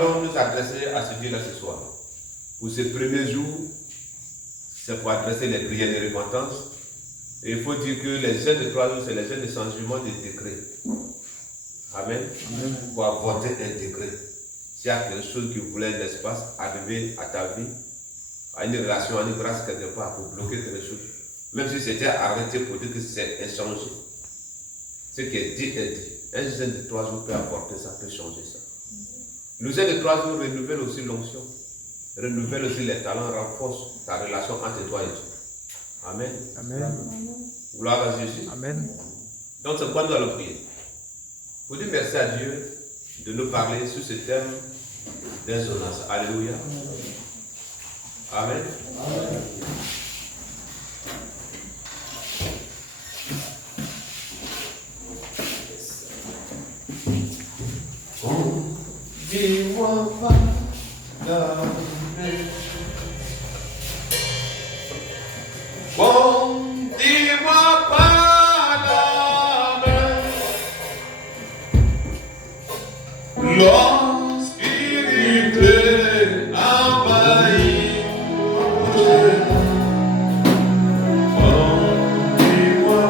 Nous nous adresser à ce Dieu-là ce soir. Pour ce premier jour, c'est pour adresser les prières de repentance. Et il faut dire que les jeunes de 3 jours, c'est les jeunes de changement de décret. Amen. Amen. Pour avorter un décret. S'il y a quelque chose qui voulait l'espace arriver à ta vie, à une relation, à une grâce quelque part, pour bloquer quelque chose, même si c'était arrêté pour dire que c'est échangé. Ce qui est dit est dit. Un jeune de 3 jours peut apporter ça, peut changer ça. Le jeune de 3 jours renouvelle aussi l'onction, renouvelle aussi les talents, renforce ta relation entre toi et Dieu. Amen. Amen. Gloire à Jésus. Amen. Donc c'est quoi nous allons prier. Pour dire merci à Dieu de nous parler sur ce thème d'insolence. Alléluia. Amen. Amen. Dis-moi pardonner. Bon, dis-moi pardonner. L'obscurité envahit mon cœur. Bon, dis-moi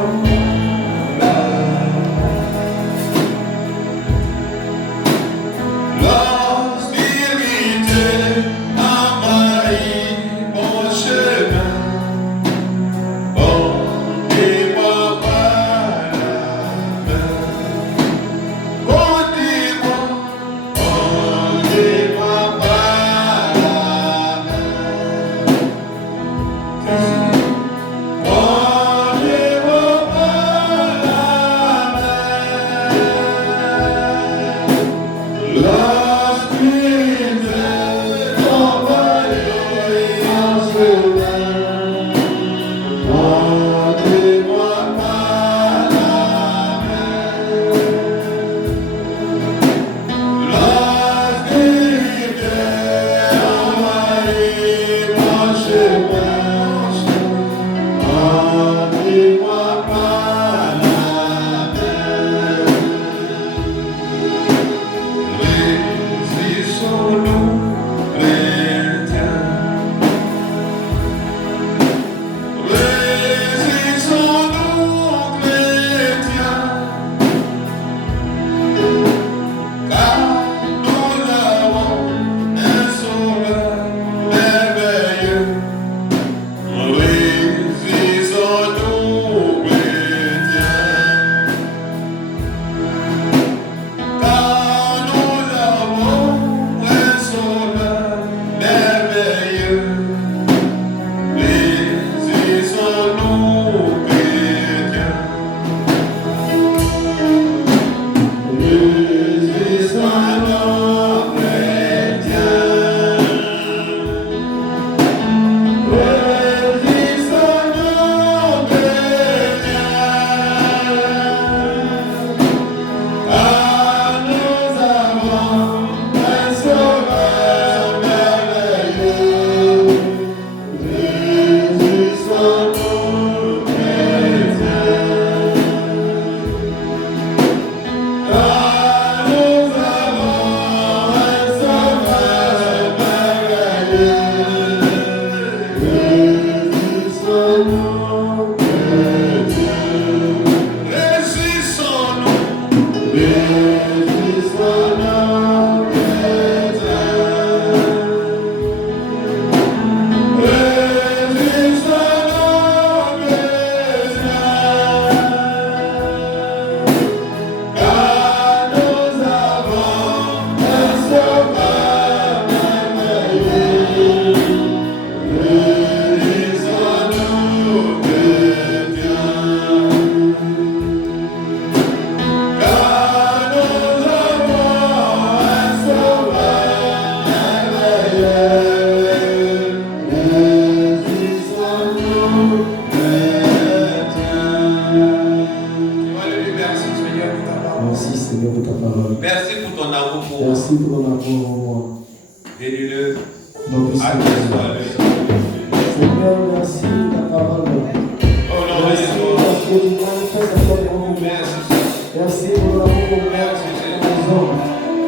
Merci pour l'amour, merci pour les hommes.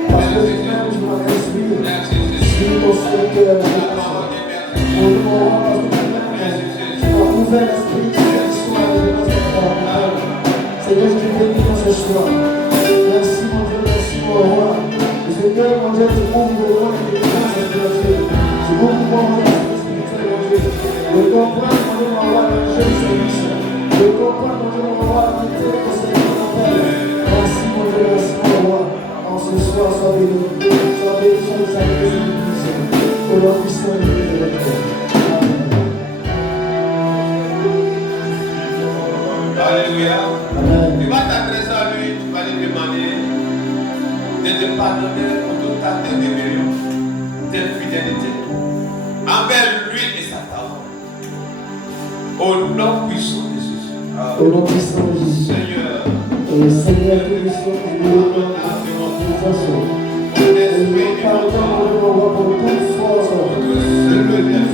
Parce que tu m'as inspiré. ce soir. Merci mon Dieu, merci mon roi. Seigneur, mon Dieu, tu m'ouvres le monde et tu m'ouvres mon Dieu. Tu m'ouvres mon Dieu, spirituel, mon Dieu. Je comprends, mon Dieu, mon roi, le jeu de service. Je comprends, mon Dieu, mon roi, qui t'aime pour ce que tu m'appelles. Merci mon Dieu, merci mon roi. En ce soir, sois béni. Sois béni, sois les amis de l'Église. Au nom puissant de l'Éternel. Alléluia. Amen. Tu vas t'adresser à lui, tu vas lui demander de te pardonner pour toute ta rébellion, d'infidélité envers lui et sa parole. Au nom puissant de Jésus. Au nom puissant de Jésus. Seigneur, Et Seigneur, que nous sommes de toute façon. Et nous pardonnons pour toute force, pour toute force de rébellion.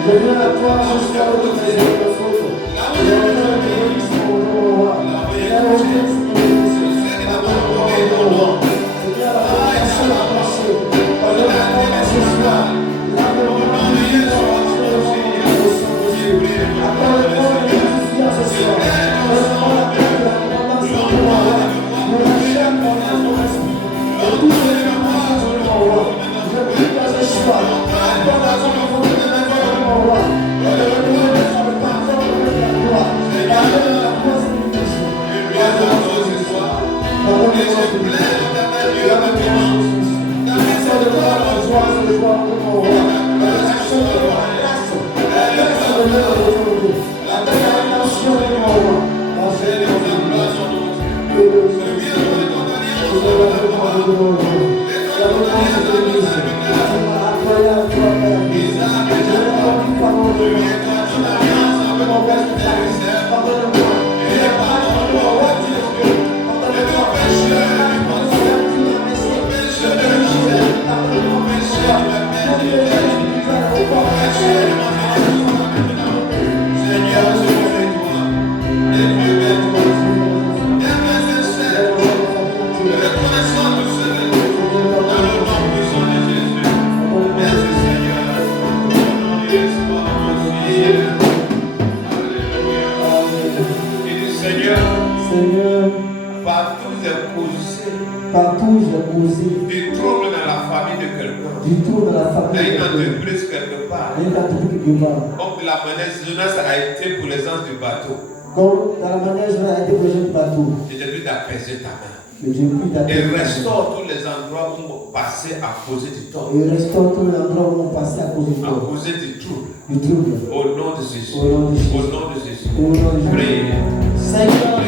Je viens à toi ce soir de tes fautes. Partout j'ai posé du trouble dans la famille de quelqu'un, du tout dans la famille. dans une entreprise quelque part. Comme la manière Jonas a été pour les gens du bateau. Comme dans la manière dont a été pour les gens du bateau. Je te prie d'apaiser ta main. Et restaure tous les endroits où on passait à causer du tort. Et restaure tous les endroits où on passait à cause du tort. À causer du trouble. Du trouble. Au nom de Jésus. Au nom de Jésus. Au nom de Jésus. Au nom de Jésus. Priez. Seigneur,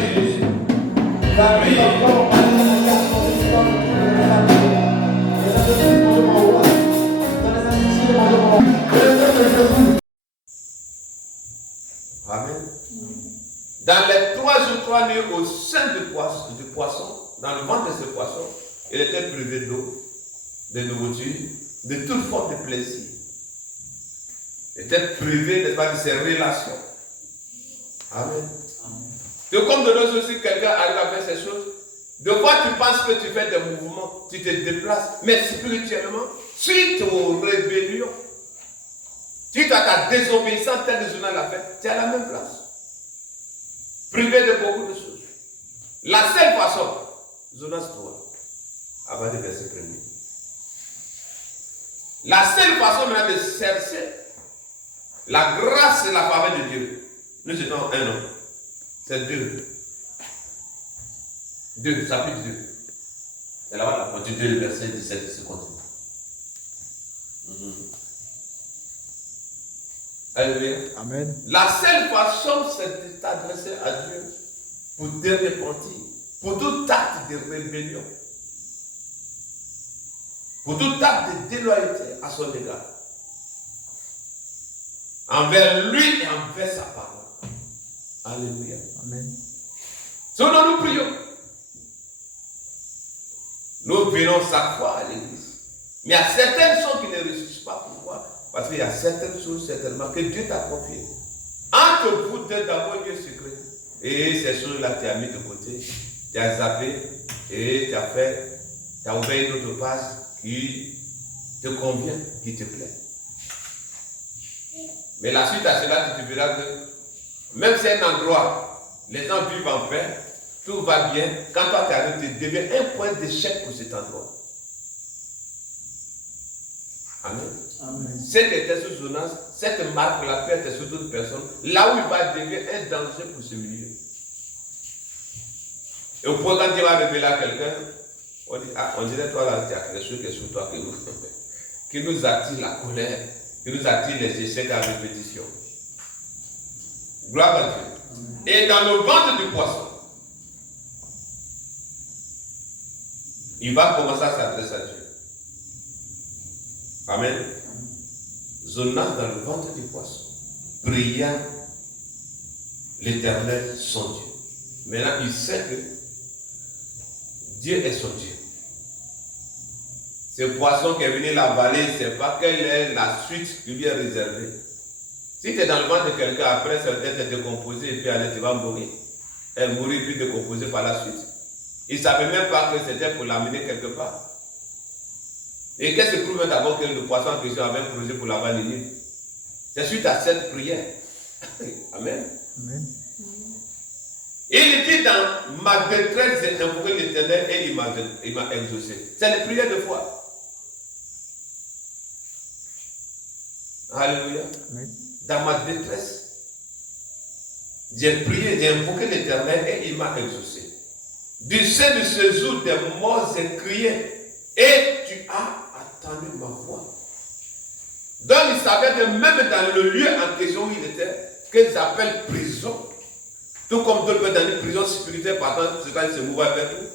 Amen. Dans les 3 jours, 3 nuits au sein du poisson, dans le ventre de ce poisson, il était privé d'eau, de nourriture, de toute forme de plaisir. Il était privé de ses relations. Amen. Donc, comme de nos jours, si quelqu'un arrive à faire ces choses, de fois tu penses que tu fais des mouvements, tu te déplaces, mais spirituellement, suite aux rébellions, suite à ta désobéissance, tel que Jonas l'a fait, tu es à la même place. Privé de beaucoup de choses. La seule façon, Jonas 3, avant le verset 1er. La seule façon maintenant de chercher la grâce et la faveur de Dieu, nous étions un homme. C'est 2. 2, chapitre 2. C'est là-bas la continuité du verset 17 de ce continent. Alléluia. Amen. La seule façon, c'est de t'adresser à Dieu pour te repentir, pour tout acte de rébellion, pour tout acte de déloyauté à son égard, envers lui et envers sa parole. Alléluia. Amen. Selon nous prions. Nous venons chaque fois à l'église. Mais il y a certaines choses qui ne réussissent pas. Pourquoi? Parce qu'il y a certaines choses certainement que Dieu t'a confiées. Entre vous deux, d'abord Dieu secret. Et ces choses-là, tu as mis de côté. Tu as zappé. et tu as ouvert une autre page qui te convient, qui te plaît. Mais la suite à cela, tu te verras que même si c'est un endroit, les gens vivent en paix, tout va bien, quand toi tu arrives, tu deviens un point d'échec pour cet endroit. Amen. Amen. Cette était sous Jonas, cette marque la paix était sur d'autres personnes, là où il va devenir un danger pour ce milieu. Et au point quand il va révéler à quelqu'un, on dit, ah, on dirait toi là, tu as quelque chose qui est sur toi qui nous attire la colère, qui nous attire les échecs à répétition. Gloire à Dieu. Amen. Et dans le ventre du poisson, il va commencer à s'adresser à Dieu. Amen. Jonas dans le ventre du poisson, pria l'Éternel son Dieu. Maintenant, il sait que Dieu est son Dieu. Ce poisson qui est venu l'avaler, il ne sait pas quelle est la suite qui lui est réservée. Si tu es dans le ventre de quelqu'un, après, ça va être décomposé et puis allez, tu vas mourir. Elle mourir puis décomposée par la suite. Il ne savait même pas que c'était pour l'amener quelque part. Et qu'est-ce qui prouve d'abord que le poisson en question avait un projet pour l'avaler? C'est suite à cette prière. Amen. Amen. Il dit dans ma détresse, j'ai invoqué l'Éternel et il m'a exaucé. C'est les prières de foi. Alléluia. Amen. Dans ma détresse, j'ai prié, j'ai invoqué l'Éternel et il m'a exaucé. Du sein de ce jour des morts, j'ai crié et tu as entendu ma voix. Donc il savait que même dans le lieu en question où il était, qu'ils appellent prison, tout comme d'autres peuvent dans une prison spirituelle, par contre, c'est-à-dire se mouvoir vers tout,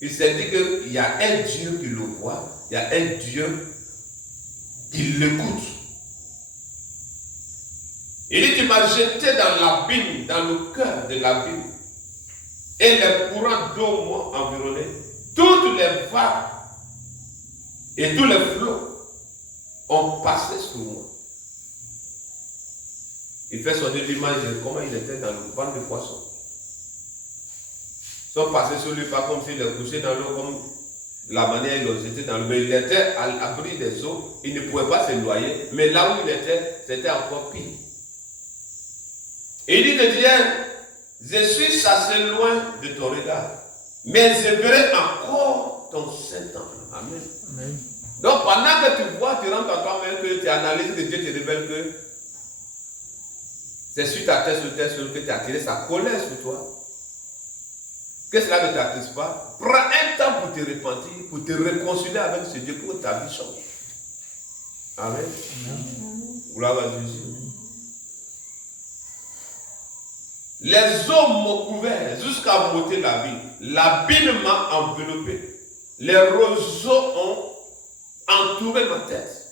il s'est dit qu'il y a un Dieu qui le voit, il y a un Dieu qui l'écoute. Il dit, tu m'as jeté dans l'abîme, dans le cœur de l'abîme, et les courants d'eau m'ont environné, toutes les vagues et tous les flots ont passé sur moi. Il fait sonner l'image de comment il était dans le ventre du poisson. Ils sont passés sur lui, pas comme s'il est couché dans l'eau, comme la manière dont il était dans l'eau. Mais il était à l'abri des eaux, il ne pouvait pas se noyer, mais là où il était, c'était encore pire. Et il dit de Dieu, je suis chassé loin de ton regard, mais je verrai encore ton Saint-Temple. Amen. Amen. Donc pendant que tu vois, tu rentres en toi-même, que tu analyses, que Dieu te révèle que c'est suite à tes que tu as attiré sa colère sur toi. Que cela ne t'attriste pas. Prends un temps pour te repentir, pour te réconcilier avec ce Dieu, pour que ta vie change. Amen. Amen. Gloire à Jésus. Les eaux m'ont couvert jusqu'à m'ôter la vie. L'abîme m'a enveloppé. Les roseaux ont entouré ma tête.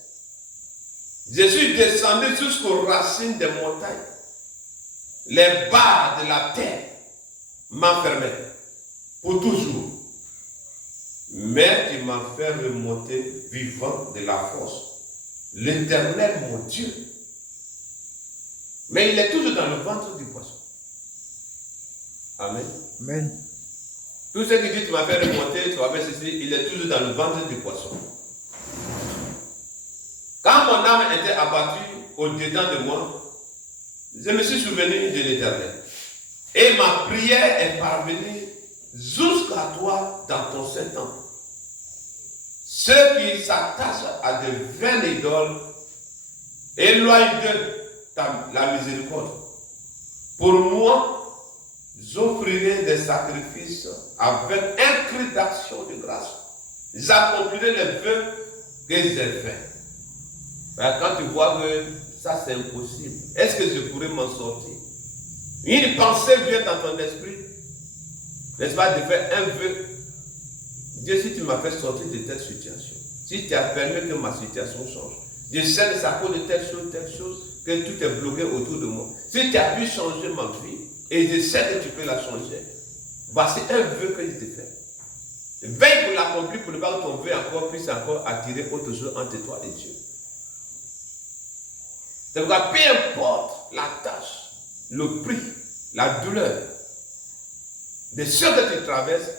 Je suis descendu jusqu'aux racines des montagnes. Les barres de la terre m'enfermaient pour toujours. Mais tu m'as fait remonter vivant de la force. L'Éternel, mon Dieu. Mais il est toujours dans le ventre du poisson. Amen. Amen. Tout ce qui dit tu m'as fait remonter, tu vas faire ceci, il est toujours dans le ventre du poisson. Quand mon âme était abattue au-dedans de moi, je me suis souvenu de l'Éternel. Et ma prière est parvenue jusqu'à toi dans ton Saint-Temple. Ceux qui s'attachent à de vaines idoles, éloigne de la miséricorde. Pour moi, j'offrirai des sacrifices avec un cri d'action de grâce. J'accomplirai les vœux que j'ai faits. Quand tu vois que ça c'est impossible, est-ce que je pourrais m'en sortir? Une pensée vient dans ton esprit, n'est-ce pas, de faire un vœu. Dieu, si tu m'as fait sortir de telle situation, si tu as permis que ma situation change, je sais que c'est à cause de telle chose, que tout est bloqué autour de moi. Si tu as pu changer ma vie, et je sais que tu peux la changer, voici un vœu que je te fais. Veille pour l'accomplir, pour ne pas que ton vœu encore puisse encore attirer autre chose entre toi et Dieu. C'est pourquoi peu importe la tâche, le prix, la douleur de ce que tu traverses,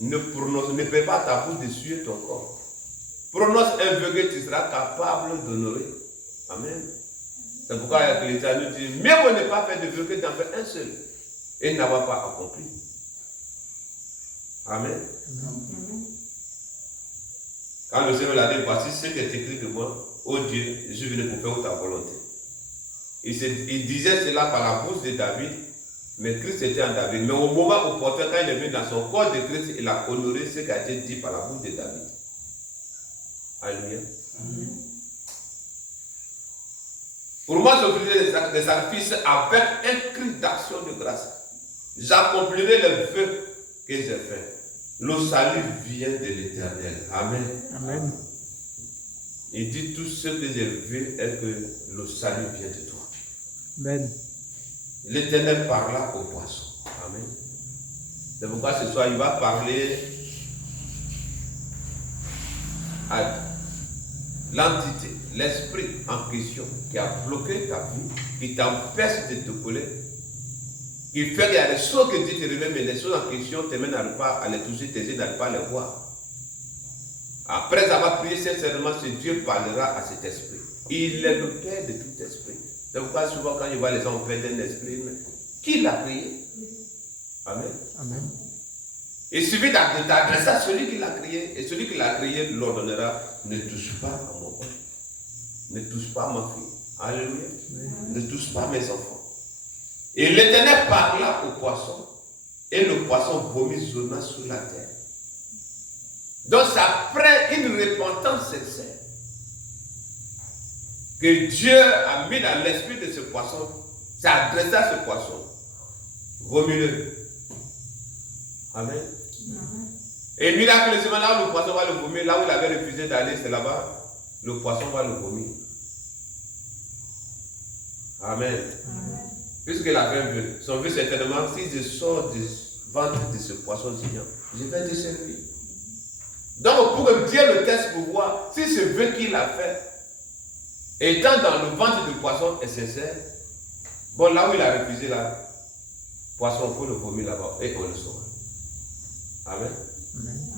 ne prépare ta bouche de suer ton corps. Prononce un vœu que tu seras capable d'honorer. Amen. C'est pourquoi l'Éternel nous dit, mieux vaut ne pas faire de vœu que d'en faire un seul et n'avoir pas accompli. Amen. Quand le Seigneur l'a dit, voici ce qui est écrit de moi, ô Dieu, je suis venu pour faire ta volonté. Il disait cela par la bouche de David, mais Christ était en David. Mais au moment opportun, quand il est venu dans son corps de Christ, il a honoré ce qui a été dit par la bouche de David. Alléluia. Pour moi, j'offrirai des sacrifices avec un cri d'action de grâce. J'accomplirai les vœux que j'ai faits. Le salut vient de l'Éternel. Amen. Amen. Il dit tout ce que j'ai vu est que le salut vient de toi. Amen. L'Éternel parla au poisson. Amen. C'est pourquoi ce soir, il va parler à l'entité, l'esprit en question qui a bloqué ta vie, qui t'empêche de te coller, qui fait qu'il y a des choses que Dieu te révèle, mais les choses en question, tes mains n'arrivent pas à les toucher, tes yeux n'arrivent pas à les voir. Après avoir prié sincèrement, ce Dieu parlera à cet esprit. Il est le Père de tout esprit. C'est pourquoi souvent quand je vois les gens au Père d'un esprit, qui l'a créé? Amen. Amen. Il suffit d'adresser à celui qui l'a créé, et celui qui l'a créé l'ordonnera, ne touche pas à mon corps, ne touche pas à ma fille. Alléluia. Ne touche pas à mes enfants. Et l'Éternel parla au poisson, et le poisson vomit zona sur la terre. Donc ça prend une repentance sincère que Dieu a mis dans l'esprit de ce poisson, s'est adressé à ce poisson. Vomis-le. Amen. Et miraculeusement, là où le poisson va le vomir, là où il avait refusé d'aller, c'est là-bas, le poisson va le vomir. Amen. Puisque la fin veut, son vœu certainement, si je sors du ventre de ce poisson géant, je vais te servir. Donc, pour que Dieu le teste pour voir si ce vœu qu'il a fait, étant dans le ventre du poisson, est sincère, bon, là où il a refusé, là, poisson, il faut le vomir là-bas et on le saura. Amen. Amen.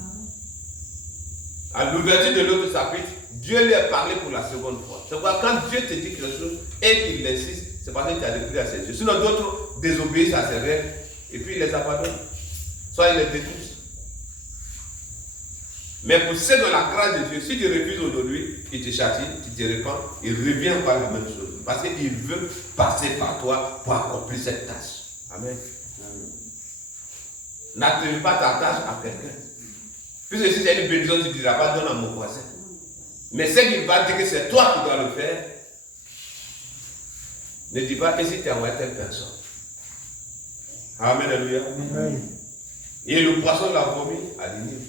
À l'ouverture de l'autre chapitre, Dieu lui a parlé pour la seconde fois. C'est pourquoi quand Dieu te dit quelque chose et qu'il l'insiste, c'est parce qu'il t'a décrit à ses yeux. Sinon, d'autres désobéissent à ses rêves et puis il les abandonne. Soit il les détruit. Mais pour ceux de la grâce de Dieu, si tu refuses aujourd'hui, il te châtie, tu te repens, il revient par la même chose. Parce qu'il veut passer par toi pour accomplir cette tâche. Amen. N'attribue pas ta tâche à quelqu'un. Puisque si c'est une bénédiction, tu ne diras pas donne à mon voisin. Mais ce qu'il va dire que c'est toi qui dois le faire, ne dis pas que si tu as envoyé telle personne. Amen, alléluia. Amen. Et le poisson l'a vomi à Ninive.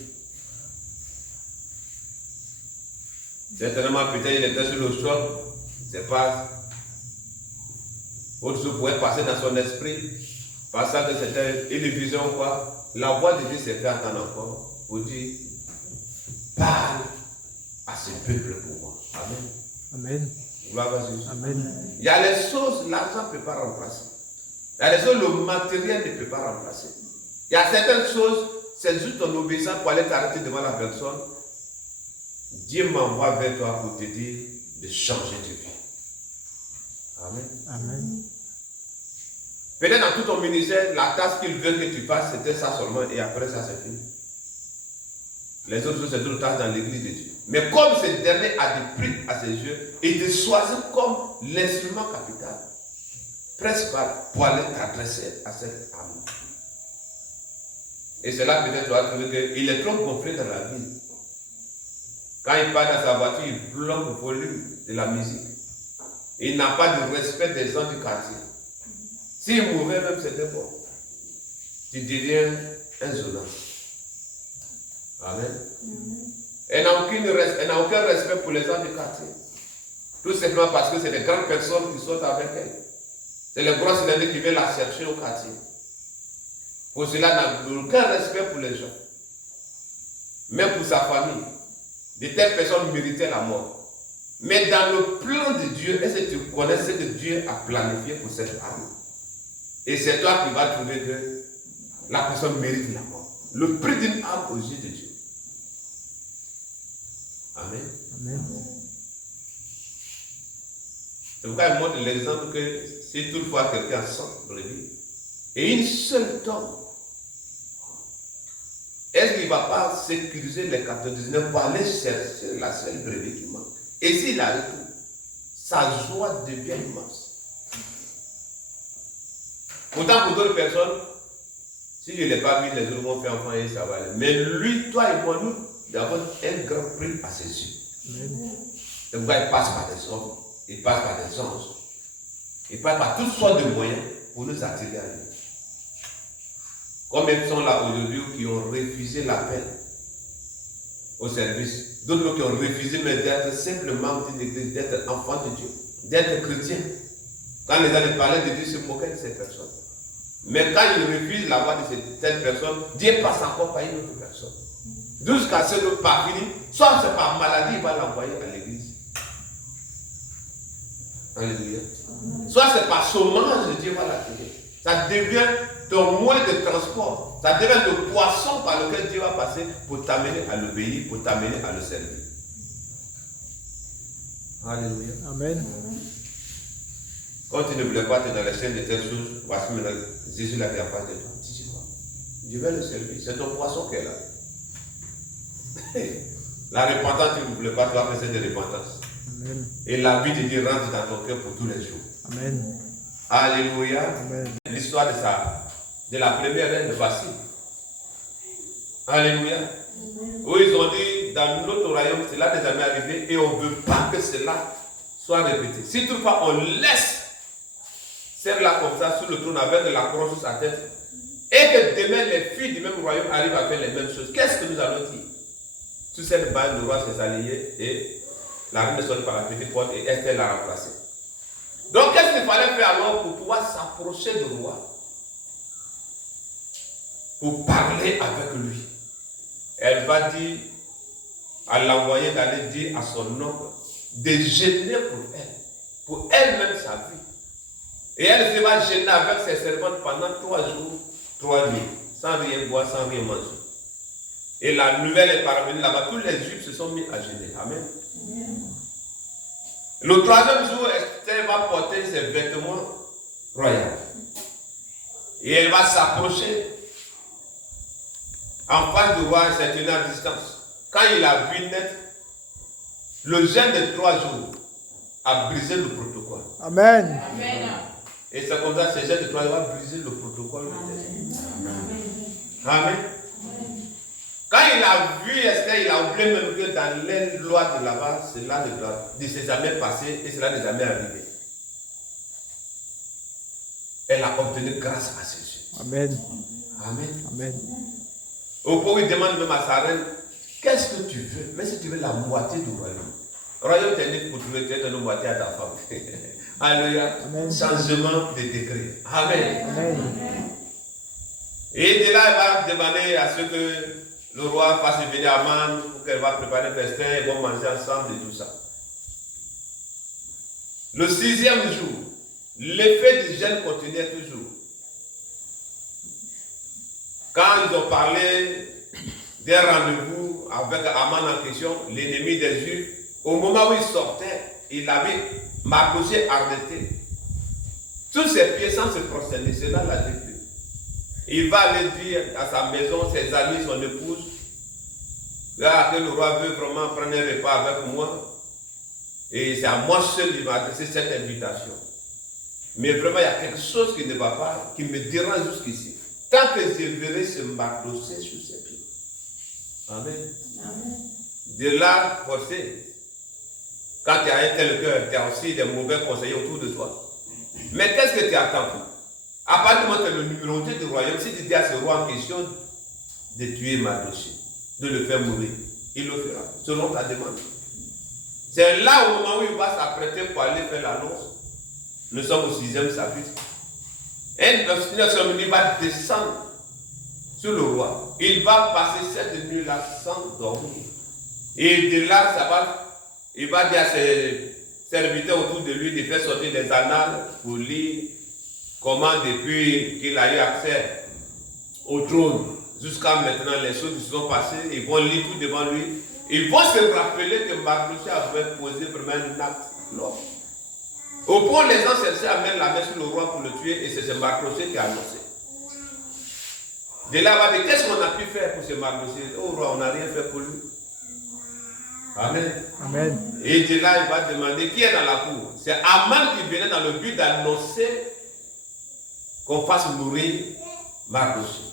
Certainement, peut-être il était sur le sol, c'est pas. Autre chose pouvait passer dans son esprit, pensant que c'était une vision ou quoi. La voix de Dieu s'est fait entendre encore pour dire parle à ce peuple pour moi. Amen. Amen. Gloire à Jésus. Amen. Il y a les choses, l'argent ne peut pas remplacer. Il y a les choses, le matériel ne peut pas remplacer. Il y a certaines choses, c'est juste ton obéissance pour aller t'arrêter devant la personne. Dieu m'envoie vers toi pour te dire de changer de vie. Amen. Amen. Peut-être dans tout ton ministère, la tâche qu'il veut que tu fasses, c'était ça seulement, et après ça, c'est fini. Les autres choses, c'est d'autres tâches dans l'église de Dieu. Mais comme ce dernier a des prix à ses yeux, il te choisit comme l'instrument capital, principal, pour aller t'adresser à cette âme. Et c'est là peut-être tu vas trouver qu'il est trop gonflé dans la vie. Quand il part dans sa voiture, il bloque le volume de la musique. Il n'a pas de respect des gens du quartier. S'il mourait même, c'était bon. Tu deviens un zonant. Amen. Elle n'a aucun respect pour les gens du quartier. Tout simplement parce que c'est des grandes personnes qui sont avec elle. C'est les grosses cylindres qui viennent la chercher au quartier. Pour cela, elle n'a aucun respect pour les gens. Même pour sa famille. De telles personnes méritaient la mort. Mais dans le plan de Dieu, est-ce que tu connais ce que Dieu a planifié pour cette âme? Et c'est toi qui vas trouver que la personne mérite la mort. le prix d'une âme aux yeux de Dieu. Amen. Amen. C'est pourquoi il montre l'exemple que si toutefois quelqu'un a 100 brebis et une seule tombe, est-ce qu'il ne va pas sécuriser les 99 pour aller chercher la seule brebis qui manque? Et s'il a le tout, sa joie devient immense. Pourtant, pour d'autres personnes, si je ne l'ai pas vu, les autres vont faire enfant et ça va aller. Mais lui, toi et moi, nous avons un grand prix à ses yeux. C'est pourquoi il passe par des hommes, il passe par des anges, il passe par toutes sortes de moyens pour nous attirer à lui. Combien sont là aujourd'hui qui ont refusé l'appel au service, d'autres qui ont refusé mais d'être simplement d'une église, d'être enfant de Dieu, d'être chrétien. Quand les gens parlaient de Dieu, ils se moquaient de ces personnes. Mais quand ils refusent la voix de cette personne, Dieu passe encore par une autre personne. Jusqu'à ce que par fini, soit c'est par maladie, il va l'envoyer à l'église. Alléluia. Soit c'est par chômage, Dieu va l'attirer. Ça devient ton moyen de transport. Ça devient le poisson par lequel Dieu va passer pour t'amener à l'obéir, pour t'amener à le servir. Alléluia. Amen. Quand tu ne voulais pas être dans les chaînes de telles choses, voici maintenant Jésus l'a fait en face de toi. Tu dis quoi? Je vais le servir. C'est ton poisson qui est là. La repentance, tu ne voulais pas, tu vas faire de repentance. Amen. Et la vie de Dieu rentre dans ton cœur pour tous les jours. Amen. Alléluia. Amen. L'histoire de la première reine de Basti. Alléluia. Où ils ont dit, dans notre royaume, cela n'est jamais arrivé et on ne veut pas que cela soit répété. Si toutefois on laisse celle-là comme ça sur le trône avec la croix sur sa tête et que demain les filles du même royaume arrivent à faire les mêmes choses, qu'est-ce que nous allons dire? Sur cette base, le roi s'est allié et la reine sort par la petite porte et Esther l'a remplacée. Donc qu'est-ce qu'il fallait faire alors pour pouvoir s'approcher du roi? Pour parler avec lui. Elle va dire, à l'envoyer d'aller dire à son oncle de gêner pour elle-même sa vie. Et elle se va gêner avec ses servantes pendant 3 jours, 3 nuits, sans rien boire, sans rien manger. Et la nouvelle est parvenue là-bas, tous les Juifs se sont mis à gêner. Amen. Le 3e jour, Esther va porter ses vêtements royaux. Et elle va s'approcher en face du roi et s'est tenue à distance. Quand il a vu net, le jeûne de 3 jours a brisé le protocole. Amen. Amen. Et c'est comme ça que ce jeûne de 3 jours va briser le protocole. Amen. Quand il a vu Esther, il a oublié même que dans les lois de là-bas, cela ne s'est jamais passé et cela n'est jamais arrivé. Elle a obtenu grâce à ses yeux. Amen. Amen. Amen. Au point où il demande même à sa reine, qu'est-ce que tu veux? Mais si tu veux la moitié du royaume. Le royaume t'es pour trouver peut-être une moitié à ta femme. Alléluia. Changement de décret. Amen. Amen. Et de là, elle va demander à ce que le roi fasse venir Aman pour qu'elle va préparer le festin, ils vont manger ensemble et tout ça. Le 6e jour, l'effet du jeûne continuait toujours. Quand ils ont parlé d'un rendez-vous avec Aman en question, l'ennemi des Juifs, au moment où il sortait, il avait Mardochée arrêté. Tous ses pieds sans se prosterner, cela l'a déplu. Il va aller dire à sa maison, ses amis, son épouse, là, que le roi veut vraiment prendre un repas avec moi. Et c'est à moi seul qu'il m'a adressé cette invitation. Mais vraiment, il y a quelque chose qui ne va pas, qui me dérange jusqu'ici. Tant que je verrai ce Mardochée sur ses pieds. Amen. Amen. De là, forcé. Quand tu as un tel cœur, tu as aussi des mauvais conseillers autour de toi. Mais qu'est-ce que tu attends? À partir du moment où tu es le numéro 2 du royaume, si tu dis à ce roi en question de tuer Mardochée, de le faire mourir, il le fera, selon ta demande. C'est là au moment où il va s'apprêter pour aller faire l'annonce. Nous sommes au 6e chapitre. Et il va descendre sur le roi. Il va passer cette nuit-là sans dormir. Et de là, il va dire à ses serviteurs autour de lui de faire sortir des annales pour lire comment depuis qu'il a eu accès au trône jusqu'à maintenant, les choses qui se sont passées, ils vont lire tout devant lui. Ils vont se rappeler que Mardochée avait posé vraiment un acte lourd. Au point, les gens cherchaient à mettre la main sur le roi pour le tuer, et c'est ce Mardochée qui a annoncé. De là, on va dire, qu'est-ce qu'on a pu faire pour ce Mardochée? Oh roi, on n'a rien fait pour lui. Amen. Amen. Et de là, il va demander qui est dans la cour. C'est Aman qui venait dans le but d'annoncer qu'on fasse mourir Mardochée.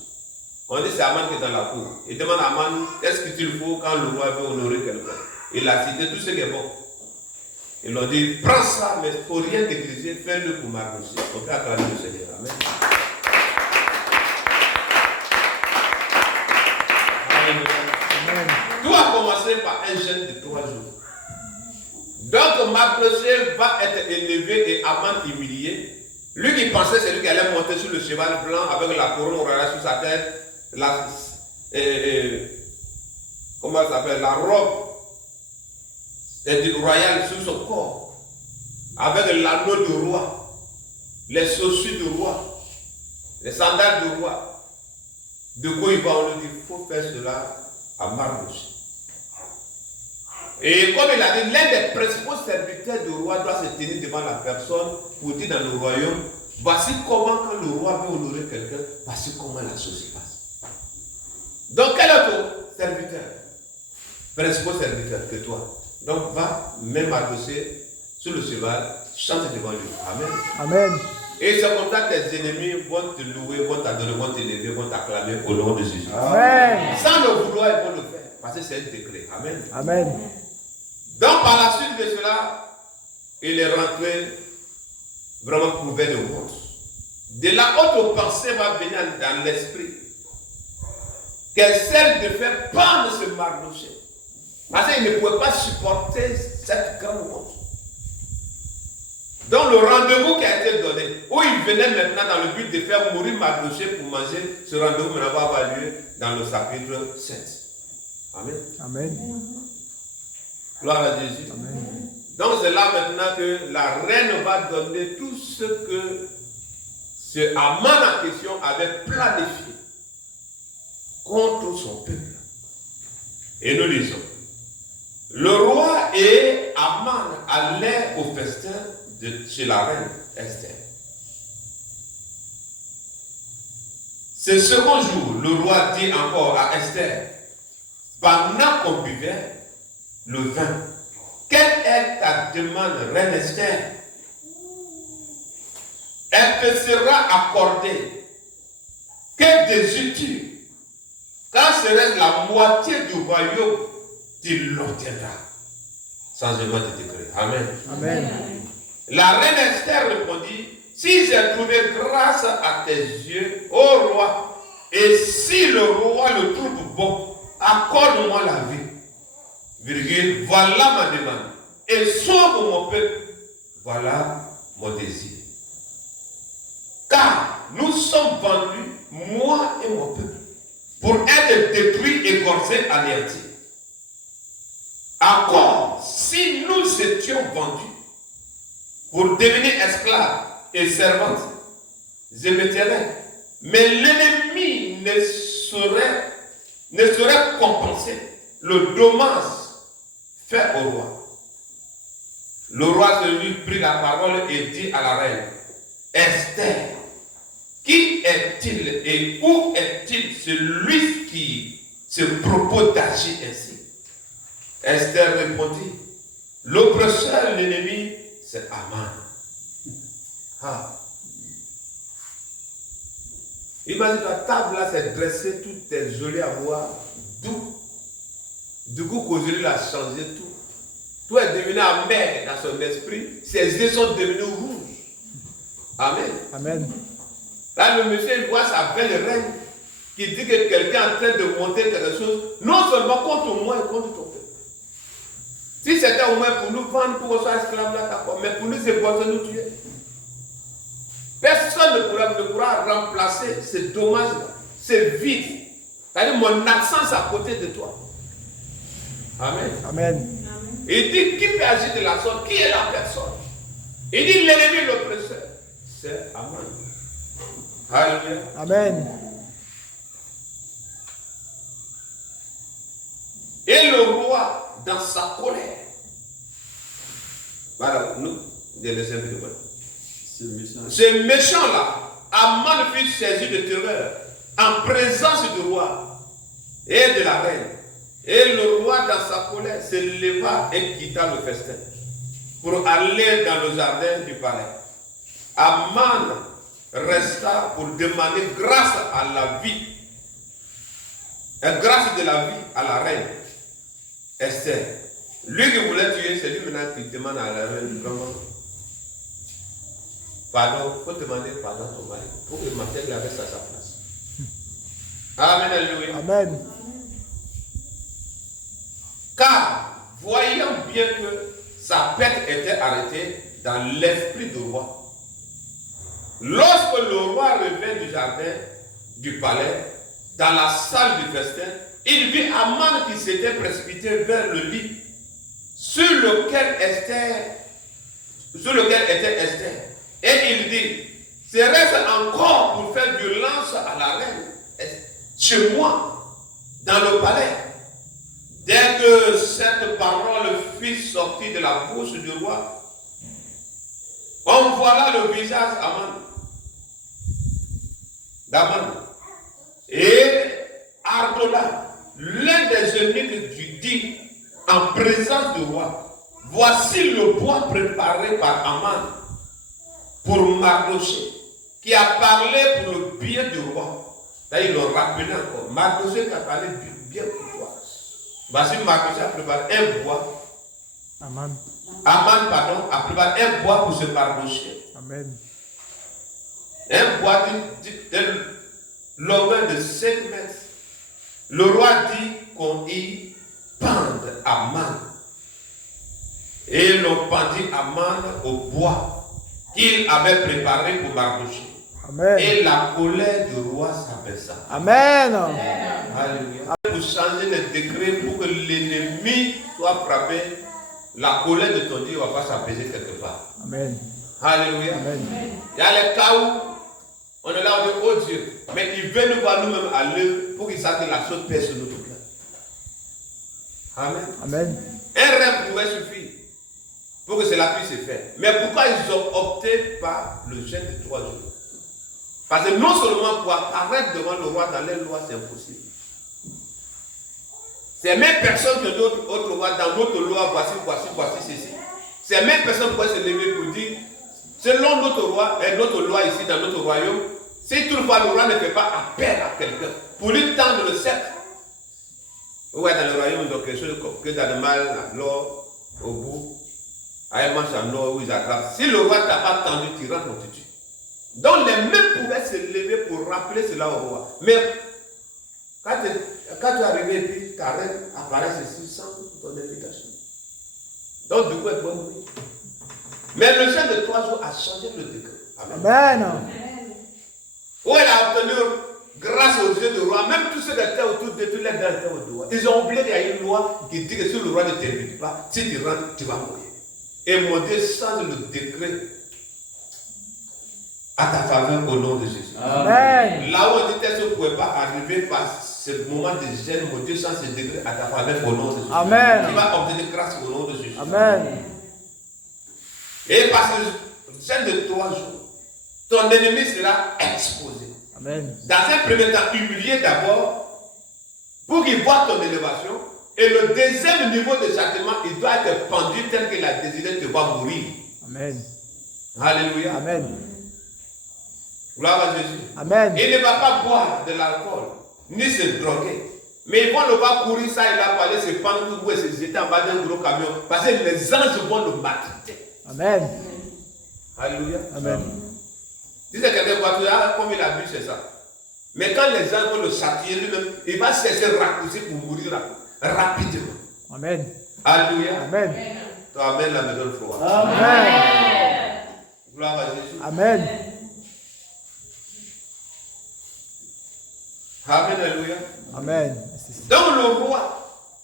On dit c'est Aman qui est dans la cour. Il demande à Aman, qu'est-ce qu'il faut quand le roi veut honorer quelqu'un? Il a cité tout ce qui est bon. Ils l'ont dit, prends ça, mais il ne faut rien négliger, fais-le pour Mardochée. On peut acclamer le Seigneur. Amen. Amen. Tout a commencé par un jeûne de 3 jours. Donc Mardochée va être élevé et Aman humilié. Lui qui pensait c'est lui qui allait monter sur le cheval blanc avec la couronne royale sur sa tête, comment ça s'appelle, la robe royale sur son corps, avec l'anneau du roi, les chaussures du roi, les sandales du roi. De quoi il va, on lui dit, il faut faire cela à Mardochée. Et comme il a dit, l'un des principaux serviteurs du roi doit se tenir devant la personne pour dire dans le royaume, voici comment quand le roi veut honorer quelqu'un, voici comment la chose se passe. Donc quel est ton serviteur? Principal serviteur que toi. Donc va, mets Mardochée sur le cheval, chante devant lui. Amen. Amen. Et c'est comme ça que tes ennemis vont te louer, vont t'adorer, vont t'élever, vont t'acclamer au nom de Jésus. Amen. Sans le vouloir, ils vont le faire. Parce que c'est un décret. Amen. Amen. Donc par la suite de cela, il est rentré vraiment couvert de honte. De la haute pensée va venir dans l'esprit, qu'elle celle de faire pendre ce Mardochée. Parce qu'il ne pouvait pas supporter cette grande honte. Donc le rendez-vous qui a été donné, où il venait maintenant dans le but de faire mourir Mardochée pour manger, ce rendez-vous maintenant va avoir lieu dans le chapitre 7. Amen. Amen. Gloire à Jésus. Amen. Donc c'est là maintenant que la reine va donner tout ce que ce Aman en question avait planifié contre son peuple. Et nous lisons. Le roi et Aman allaient au festin chez la reine Esther. Ce second jour, le roi dit encore à Esther, pendant qu'on buvait le vin, quelle est ta demande, reine Esther? Elle te sera accordée. Que désires-tu? Quand serait la moitié du royaume, tu l'obtiendras. Changement de décret. Amen. Amen. La reine Esther répondit, si j'ai trouvé grâce à tes yeux, ô roi, et si le roi le trouve bon, accorde-moi la vie. Virgule, voilà ma demande. Et sauve mon peuple. Voilà mon désir. Car nous sommes vendus, moi et mon peuple, pour être détruits, égorgés, anéantis. Encore, si nous étions vendus pour devenir esclaves et servantes, je me tairais. Mais l'ennemi ne saurait compenser le dommage fait au roi. Le roi se lui prit la parole et dit à la reine, Esther, qui est-il et où est-il celui qui se propose d'agir ainsi? Esther répondit, l'oppresseur, l'ennemi, c'est Aman. Ah. Imagine la table là, c'est dressée, tout est joli à voir, doux. Du coup, qu'aujourd'hui, il a changé tout. Tout est devenu amer dans son esprit. Ses yeux sont devenus rouges. Amen. Amen. Là, le monsieur, il voit sa belle reine qui dit que quelqu'un est en train de monter quelque chose, non seulement contre moi et contre ton peuple. Si c'était au moins pour nous vendre, pour qu'on soit esclaves là, d'accord, mais pour nous, c'est pour nous tuer. Personne ne pourra remplacer ce dommage-là, ce vide. C'est-à-dire mon absence à côté de toi. Amen. Amen. Il dit, qui peut agir de la sorte? Qui est la personne? Il dit, l'ennemi, l'oppresseur. C'est Aman. Alléluia. Amen. dans sa colère. Voilà, nous, je laisse un peu de quoi. Ce méchant-là, Aman fut saisi de terreur en présence du roi et de la reine. Et le roi, dans sa colère, se leva et quitta le festin pour aller dans le jardin du palais. Aman resta pour demander grâce à la vie, grâce de la vie à la reine Esther. Lui qui voulait tuer, c'est lui maintenant qui demande à la reine comment. Pardon, il faut demander pardon à ton mari pour que Mathilde la reste à sa place. Amen, alléluia. Amen. Car, voyant bien que sa perte était arrêtée dans l'esprit du roi, lorsque le roi revint du jardin du palais, dans la salle du festin, il vit Aman qui s'était précipité vers le lit sur lequel était Esther. Et il dit, serait-ce encore pour faire violence à la reine chez moi, dans le palais? Dès que cette parole fut sortie de la bouche du roi, on voit le visage d'Aman. Et Ardola, l'un des eunuques dit en présence du roi, voici le bois préparé par Aman pour Mardochée, qui a parlé pour le bien du roi. Là, ils l'ont rappelé encore. Mardochée qui a parlé du bien pour toi. Voici Mardochée a préparé un bois. Amen. Aman, pardon, a préparé un bois pour se Mardochée. Amen. Un bois d'une longueur de 5 mètres. Le roi dit qu'on y pende Aman. Et l'on pendit Aman au bois qu'il avait préparé pour Mardochée. Amen. Et la colère du roi s'abaissa. Amen. Alléluia. Pour changer le décret, pour que l'ennemi soit frappé, la colère de ton Dieu ne va pas s'apaiser quelque part. Amen. Alléluia. Amen. Il y a les cas où on est là, on dit, oh Dieu, mais il veut nous voir nous-mêmes à l'œuvre pour qu'il sache que la chose pèse sur notre cœur. Amen. Amen. Un rêve pouvait suffire pour que cela puisse se faire. Mais pourquoi ils ont opté par le jeûne de 3 jours? Parce que non seulement pour apparaître devant le roi dans les lois, c'est impossible. Ces mêmes personnes que d'autres autres lois, dans notre loi, voici ceci. Ces mêmes personnes pourraient se lever pour dire, selon notre loi, et notre loi ici dans notre royaume, si toutefois le roi ne fait pas appel à quelqu'un pour lui tendre le sceptre, ouais, dans le royaume, ils ont quelque chose que d'animal, l'or, au bout, à un manche en or où ils attrapent. Si le roi t'a pas tendu, tu rentres, on te tue. Donc les mêmes pouvaient se lever pour rappeler cela au roi. Mais quand tu es arrivé et puis ta reine apparaît ceci sans ton invitation. Donc du coup, elle peut mourir. Mais le jeûne de 3 jours a changé le décret. Amen. Où elle a obtenu grâce aux yeux du roi, même tous ceux qui étaient autour de tous les gars étaient autour du roi. Ils ont oublié qu'il y a une loi qui dit que si le roi ne t'invite pas, si tu rentres, tu vas mourir. Et mon Dieu change le décret à ta faveur au nom de Jésus. Amen. Là où on dit que ça ne pouvait pas arriver par ce moment de gêne, mon Dieu change ce décret à ta faveur au nom de Jésus. Amen. Tu vas obtenir grâce au nom de Jésus. Amen. Et parce que le jeûne de 3 jours, ton ennemi sera exposé. Amen. Dans un premier temps, humilié d'abord, pour qu'il voit ton élévation. Et le deuxième niveau de châtiment, il doit être pendu tel qu'il a désiré, tu vas mourir. Amen. Alléluia. Amen. Gloire à Jésus. Amen. Il ne va pas boire de l'alcool, ni se droguer. Mais ils vont le voir courir ça, il a parlé, se pendre, se jeter en bas d'un gros camion. Parce que les anges vont le maltraiter. Amen. Alléluia. Amen. Dis à quelqu'un, comme il a vu, c'est ça. Mais quand les anges vont le châtier lui-même, il va cesser de raccourcir pour mourir rapidement. Amen. Alléluia. Amen. Toi, amen, la me donne froid. Amen. Gloire à Jésus. Amen. Amen, alléluia. Amen. Donc le roi,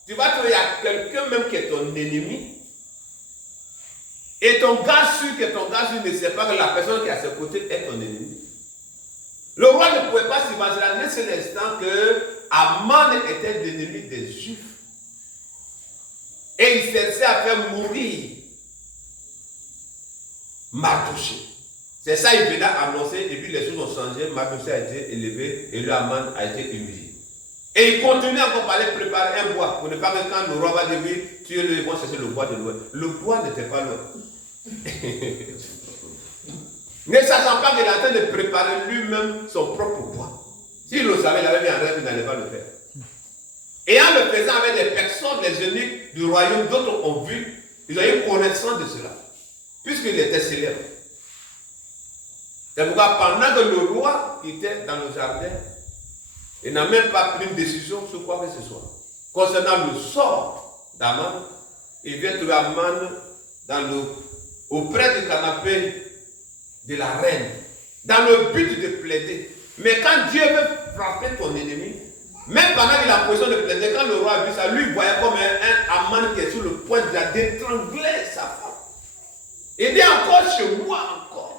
tu vas trouver, il y a quelqu'un même qui est ton ennemi. Et ton gars sûr que ton gars sûr ne sait pas que la personne qui est à ses côtés est ton ennemi. Le roi ne pouvait pas s'imaginer à un seul instant que Aman était l'ennemi des Juifs. Et il cherchait à faire mourir Mardochée. C'est ça, il venait annoncer, et puis les choses ont changé. Mardochée a été élevé et le Haman a été humilié. Et il continue encore par aller préparer un bois pour ne pas que quand le roi va dire oui, tu es le bon, chercher le bois de loin. Le bois n'était pas loin. Ne sachant pas qu'il est en train de préparer lui-même son propre bois. S'il le savait, il avait mis en rêve, il n'allait pas le faire. Et en le faisant avec des personnes, les eunuques du royaume, d'autres ont vu, ils ont eu connaissance de cela, puisqu'il était célèbre. C'est pourquoi pendant que le roi était dans le jardin, il n'a même pas pris une décision sur quoi que ce soit. Concernant le sort d'Aman, il vient trouver Aman auprès du canapé de la reine, dans le but de plaider. Mais quand Dieu veut frapper ton ennemi, même pendant qu'il a position de plaider, quand le roi a vu ça, lui il voyait comme un Aman qui est sur le point d'étrangler sa femme. Il dit encore chez moi encore.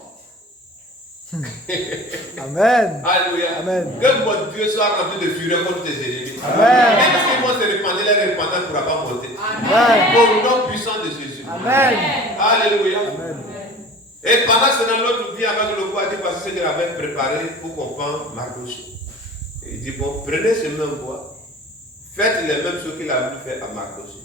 Amen. Alléluia. Amen. Que mon Dieu soit rempli de fureur contre tes ennemis. Amen. Même s'ils vont se répandre, les répandants ne pourra pas monter. Amen. Au nom puissant de Jésus. Amen. Alléluia. Amen. Et pendant ce temps, l'autre vient avec le roi, dit parce que ce qu'il avait préparé pour qu'on prenne Mardochée. Il dit bon, prenez ce même bois, faites les mêmes choses qu'il a voulu faire à Mardochée.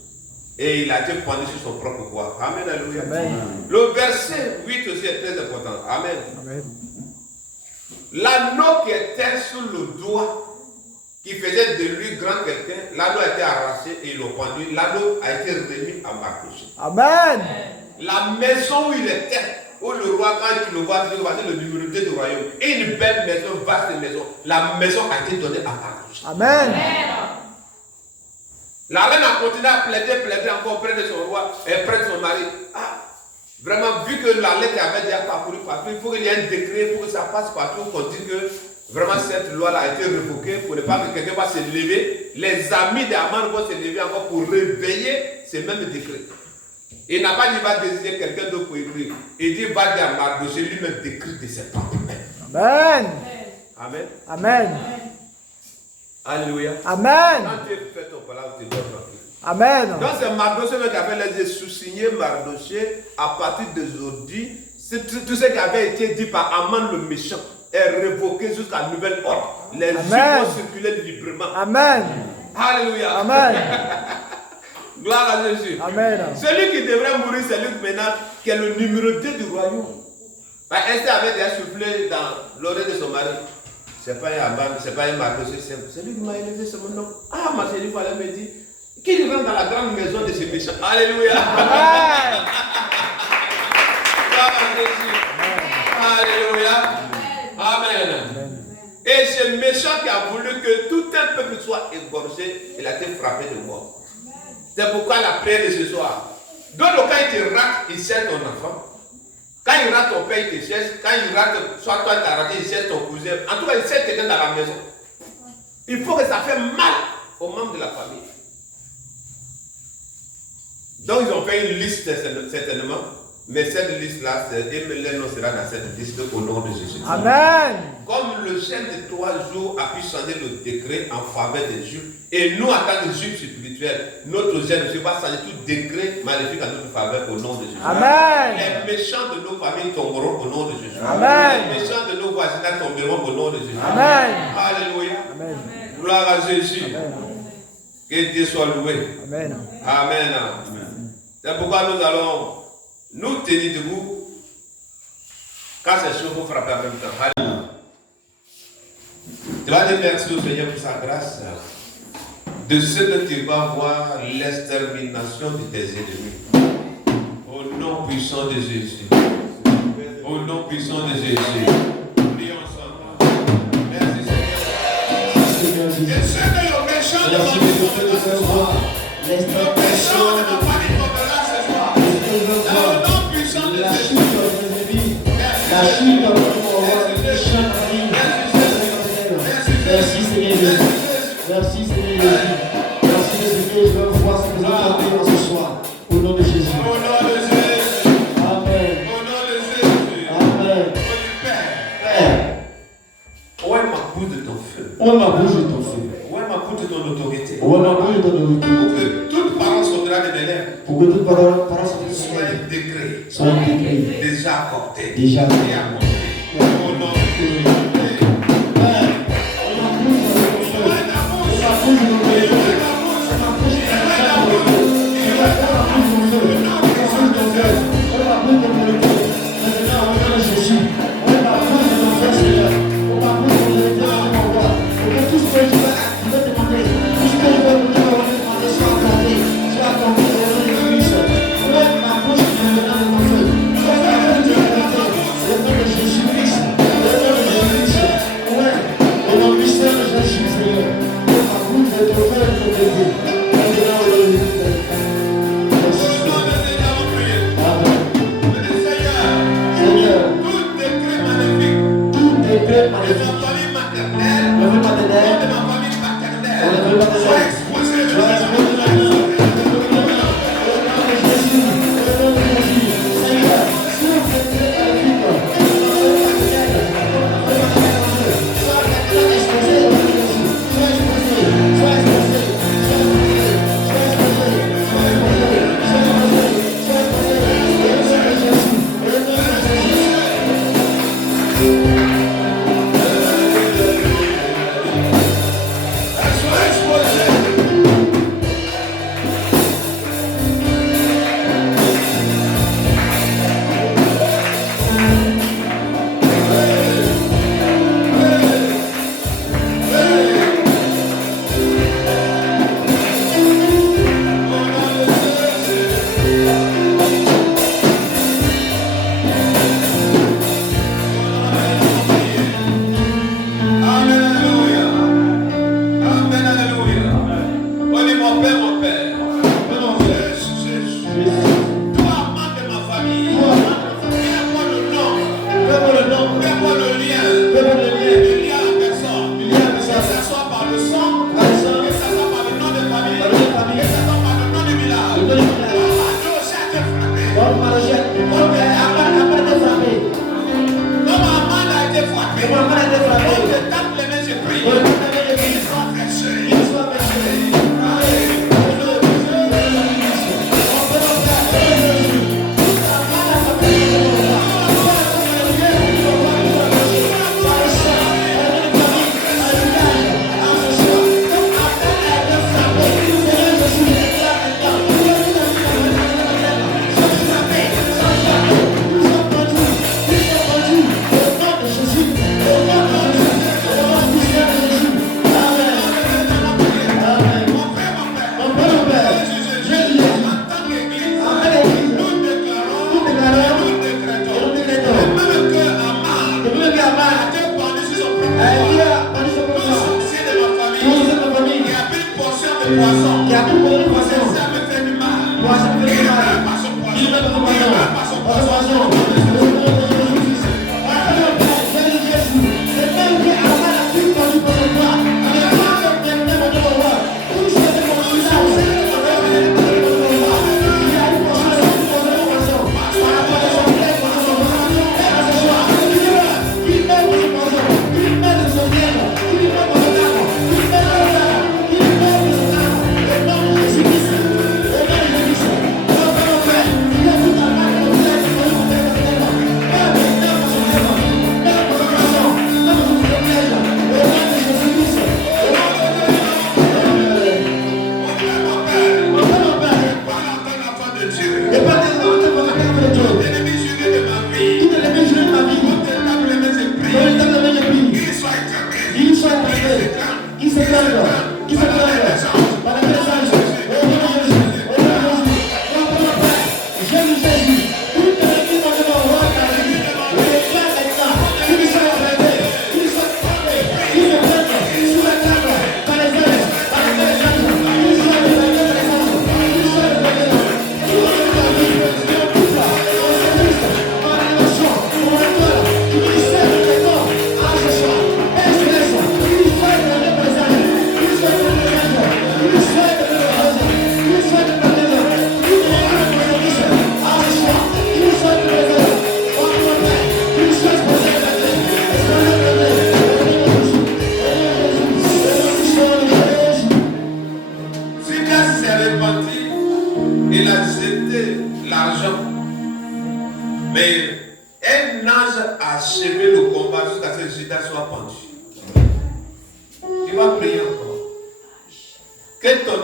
Et il a été pendu sur son propre bois. Amen, alléluia. Amen. Le verset 8 aussi est très important. Amen. Amen. L'anneau qui était sur le doigt, qui faisait de lui grand quelqu'un, l'anneau a été arraché et ils l'ont pendu. L'anneau a été remis à Mardochée. Amen. La maison où il était, où le roi, quand tu le vois, tu vas le numéro 2 du royaume. Et une belle maison, vaste maison. La maison a été donnée à Mardochée. Amen. La reine a continué à plaider encore près de son roi et près de son mari. Ah, vraiment, vu que la lettre avait déjà parcouru partout, il faut qu'il y ait un décret pour que ça passe partout, qu'on dise que vraiment cette loi a été révoquée pour ne pas que quelqu'un va se lever. Les amis d'Aman vont se lever encore pour réveiller ces mêmes décrets. Il n'a pas dit va désigner quelqu'un d'autre pour écrire. Il dit va dire à Mardochée lui-même d'écrire de ses propres mains. Amen. Amen. Amen. Alléluia. Amen. Quand tu fais ton palabre, tu dois tranquille. Amen. Donc c'est Mardochée qui avait les yeux sous-signés Mardochée à partir d'aujourd'hui. Tout ce qui avait été dit par Aman le méchant est révoqué jusqu'à nouvel ordre. Les yeux vont circuler librement. Amen. Alléluia. Amen. Gloire à Jésus. Amen. Celui qui devrait mourir, c'est lui maintenant qui est le numéro 2 du royaume. Esther avait déjà soufflé dans l'oreille de son mari. C'est pas un Aman, c'est pas un Mardochée, c'est lui qui m'a élevé, c'est mon nom. Ah, ma chérie, il fallait me dire. Qui rentre dans la grande maison de ces méchants? Alléluia. Amen. Gloire à Jésus. Alléluia. Amen. Et ce méchant qui a voulu que tout un peuple soit égorgé, il a été frappé de mort. C'est pourquoi la prière de ce soir. Donc quand il te rate, il cherche ton enfant. Quand il rate ton père, il te cherche. Quand il rate, soit toi tu as raté, il cherche ton cousin. En tout cas, il cherche quelqu'un dans la maison. Il faut que ça fait mal aux membres de la famille. Donc ils ont fait une liste certainement. Mais cette liste-là, le nom sera dans cette liste au nom de Jésus. Amen. Comme le jeûne de 3 jours a pu changer le décret en faveur des Juifs, et nous, en tant que Juifs spirituels, notre jeûne ne va changer tout décret maléfique en notre faveur au nom de Jésus. Amen. Les méchants de nos familles tomberont au nom de Jésus. Amen. Les méchants de nos voisins tomberont au nom de Jésus. Amen. Alléluia. Amen. Gloire à Jésus. Amen. Que Dieu soit loué. Amen. Amen. C'est pourquoi nous allons nous tenir debout quand c'est chaud pour frapper en même temps. Alléluia. Tu vas dire merci au Seigneur pour sa grâce, de ce que tu vas voir l'extermination de tes ennemis. Au nom puissant de Jésus. Au nom puissant de Jésus. Prions ensemble. Merci Seigneur. Et ce que le méchant de ma vie tombe ce soir. Le méchant de ma famille tombera ce soir. Dans le nom puissant de Jésus. La chute dans notre roi, chaque vie. Merci Seigneur Jésus. Merci Seigneur Jésus. Merci Seigneur, je veux voir ce que nous avons ce soir. Au nom de Jésus. Au nom de Jésus. Amen. Au nom de Jésus. Amen. Père. Où est ma bouche de ton feu? On m'a bougé ton feu. Où est ma bouche de ton autorité? On m'a bougé ton Pour autorité. que toute parole sortira de mes lèvres. accordé. Déjà. Et accordé. Au nom de Jésus.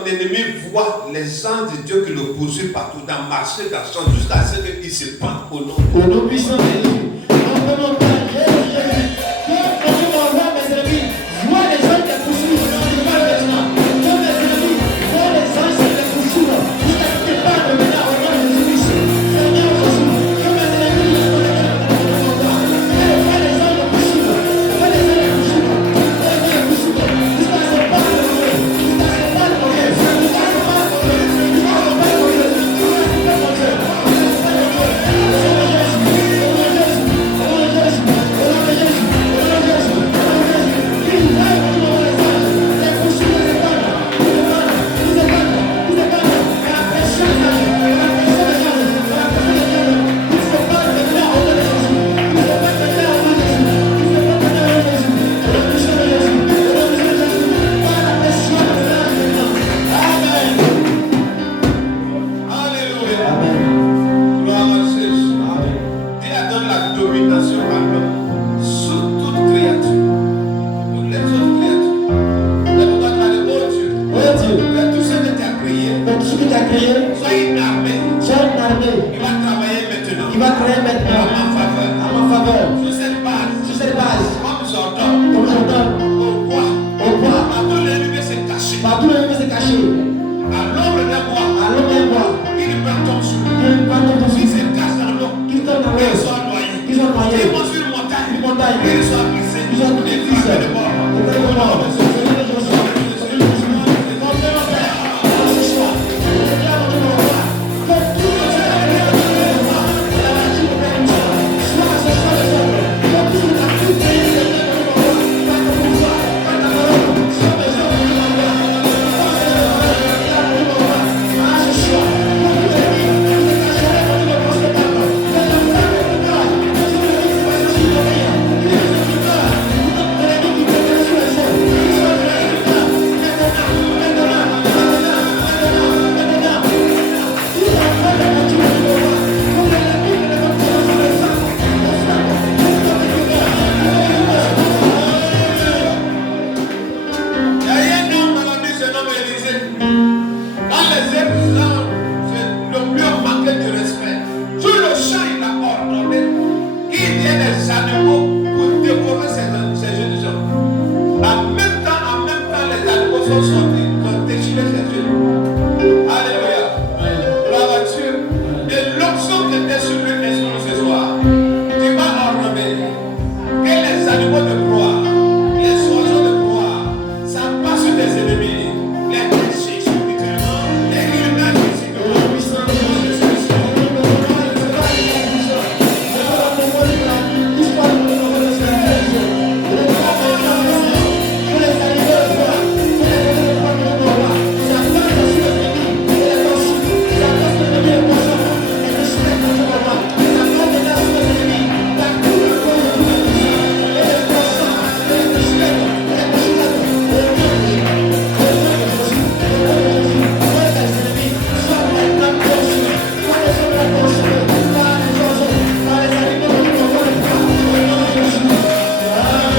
ennemi voit les anges de Dieu qui le poursuivent partout, dans marché, dans champ, jusqu'à ce qu'il se pend au nom. Au nom puissant de Jésus. Dans le nom de Jésus. Quand je m'envoie mes ennemis, vois les anges qui poursuivent. Je parle maintenant. Quand mes ennemis, vois les anges qui les poursuivent. Jusqu'à ce qu'ils parlent maintenant au nom de Jésus-Christ. Seigneur Jésus, que mes ennemis les connaissent. Vois les anges les poursuivent. Vois les anges les poursuivent. Vois les anges les poursuivent. Jusqu'à ce qu'ils parlent au nom de Jésus. Jusqu'à ce qu'ils parlent au nom de Jésus. Jusqu'à ce qu'ils parlent au nom de Jésus. Jusqu'à ce qu'ils parlent au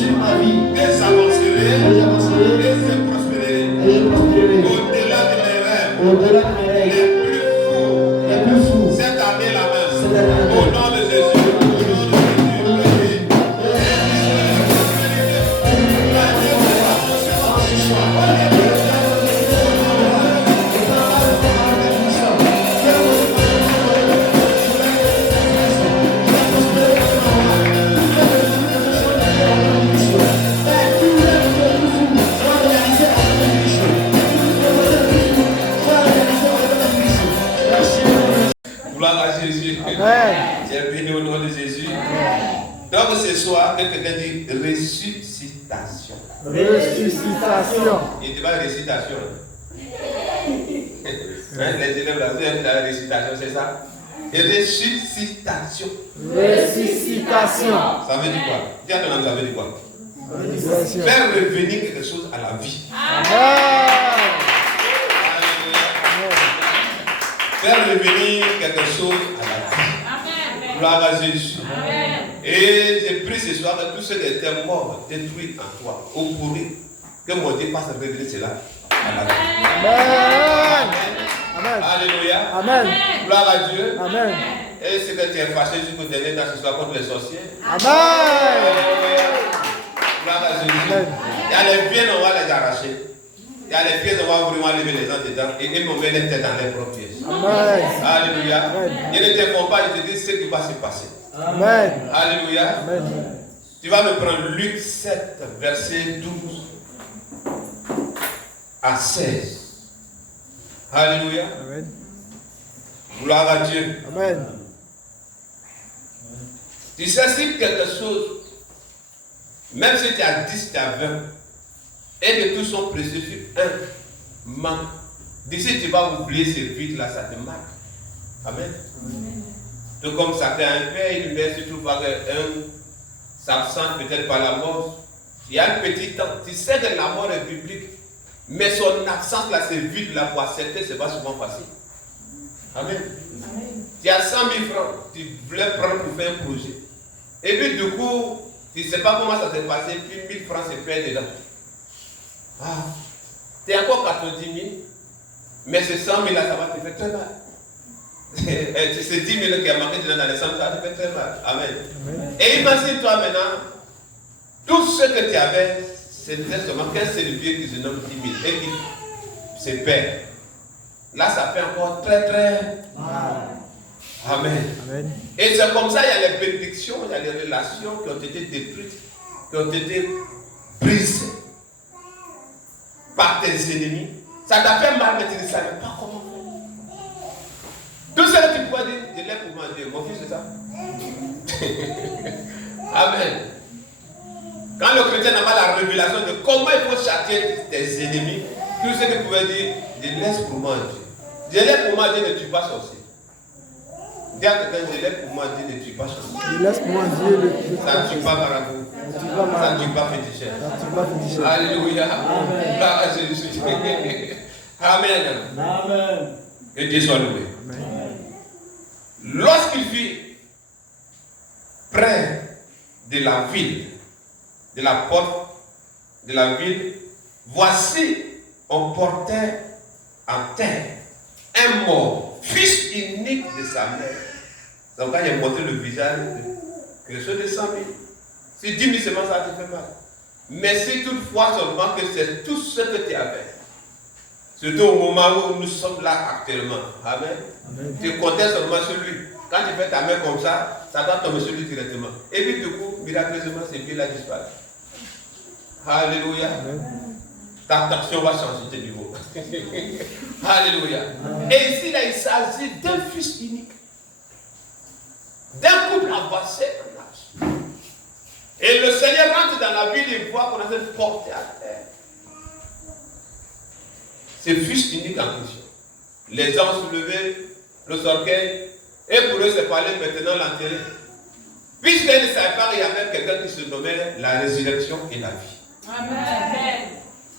nom de Jésus. Ressuscitation. Ressuscitation. Ça veut dire quoi? Dis à ton ami, ça veut dire quoi? Faire revenir quelque chose à la vie. Amen. faire revenir quelque chose à la vie. Gloire à Jésus. Et j'ai pris ce soir que tout ce qui était mort, détruit en toi, au pourri, que mon Dieu passe à révéler cela à la vie. Amen. Amen. Alléluia. Amen. Gloire à Dieu. Amen. Et ce que tu es fâché jusqu'au dernier temps ce soir contre les sorciers. Amen. Alléluia. Gloire à Jésus. Amen. Il y a les pieds, on va les arracher. Il y a les pieds, on va vraiment lever les gens dedans et ils vont mettre les têtes dans les propres pieds. Amen. Alléluia. Amen. Je ne te font pas, je te dis ce qui va se passer. Amen. Alléluia. Amen. Tu vas me prendre Luc 7, verset 12 à 16. Alléluia. Amen. Gloire à Dieu. Amen. Tu sais, si quelque chose, même si tu as 10, tu as 20, et que tous sont précieux sur un manque, d'ici tu vas oublier ce vide-là, ça te marque. Amen. Tout comme ça fait un père, une mère, si tu vois qu'un s'absente peut-être par la mort, il y a un petit temps. Tu sais que la mort est biblique, mais son absence là, ce vide-là, pour accepter, ce n'est pas souvent facile. Amen. Tu as 100 000 francs, tu voulais prendre pour faire un projet. Et puis du coup, tu ne sais pas comment ça s'est passé, puis 1000 francs se perdent dedans. Ah, tu as encore 90 000, mais ces 100 000 là, ça va te faire très mal. C'est 10 000 qui a manqué dans les 100 000, ça va te faire très mal. Amen. Amen. Et imagine-toi maintenant, tout ce que tu avais, c'était seulement qu'un serviteur qui se nomme 10 000 et qui se perd. Là, ça fait encore très mal. Amen. Amen. Et c'est comme ça, il y a les bénédictions, il y a les relations qui ont été détruites, qui ont été brisées par tes ennemis. Ça t'a fait mal, mais tu ne savais pas comment faire. Tout ce que tu pouvais dire, je l'ai pour manger. Mon fils, c'est ça. Amen. Quand le chrétien n'a pas la révélation de comment il faut châtier tes ennemis, tout ce que tu pouvais dire, je laisse pour manger. Je l'ai pour manger, ne tue pas sorcier. Dis à quelqu'un, je l'ai pour manger, ne tue pas sorcier. Je laisse pour manger, ça ne tue pas marabout. Ça ne tue pas féticheur. Alléluia. Amen. Amen. Que Dieu soit loué. Lorsqu'il fut près de la ville, de la porte de la ville, voici, on portait en terre un mort, fils unique de sa mère. Donc quand il a montré le visage de quelque chose de 100 000. Si 10 000 seulement, ça te fait mal. Mais si toutefois seulement que c'est tout ce que tu avais, surtout au moment où nous sommes là actuellement, amen. Amen. Tu comptais seulement sur lui. Quand tu fais ta main comme ça doit tomber sur lui directement. Et puis du coup, miraculeusement, ces pieds-là disparaissent. Alléluia. Amen. Ta tension va changer de niveau. Alléluia. Amen. Et ici, là, il s'agit d'un fils unique. D'un couple avancé en âge. Et le Seigneur rentre dans la ville et voit qu'on a été porté à terre. C'est fils unique en question. Les gens soulevaient le orgueil et pour eux, c'est parler maintenant l'enterrer. Puisqu'ils ne savaient pas qu'il y avait quelqu'un qui se nommait la résurrection et la vie. Amen.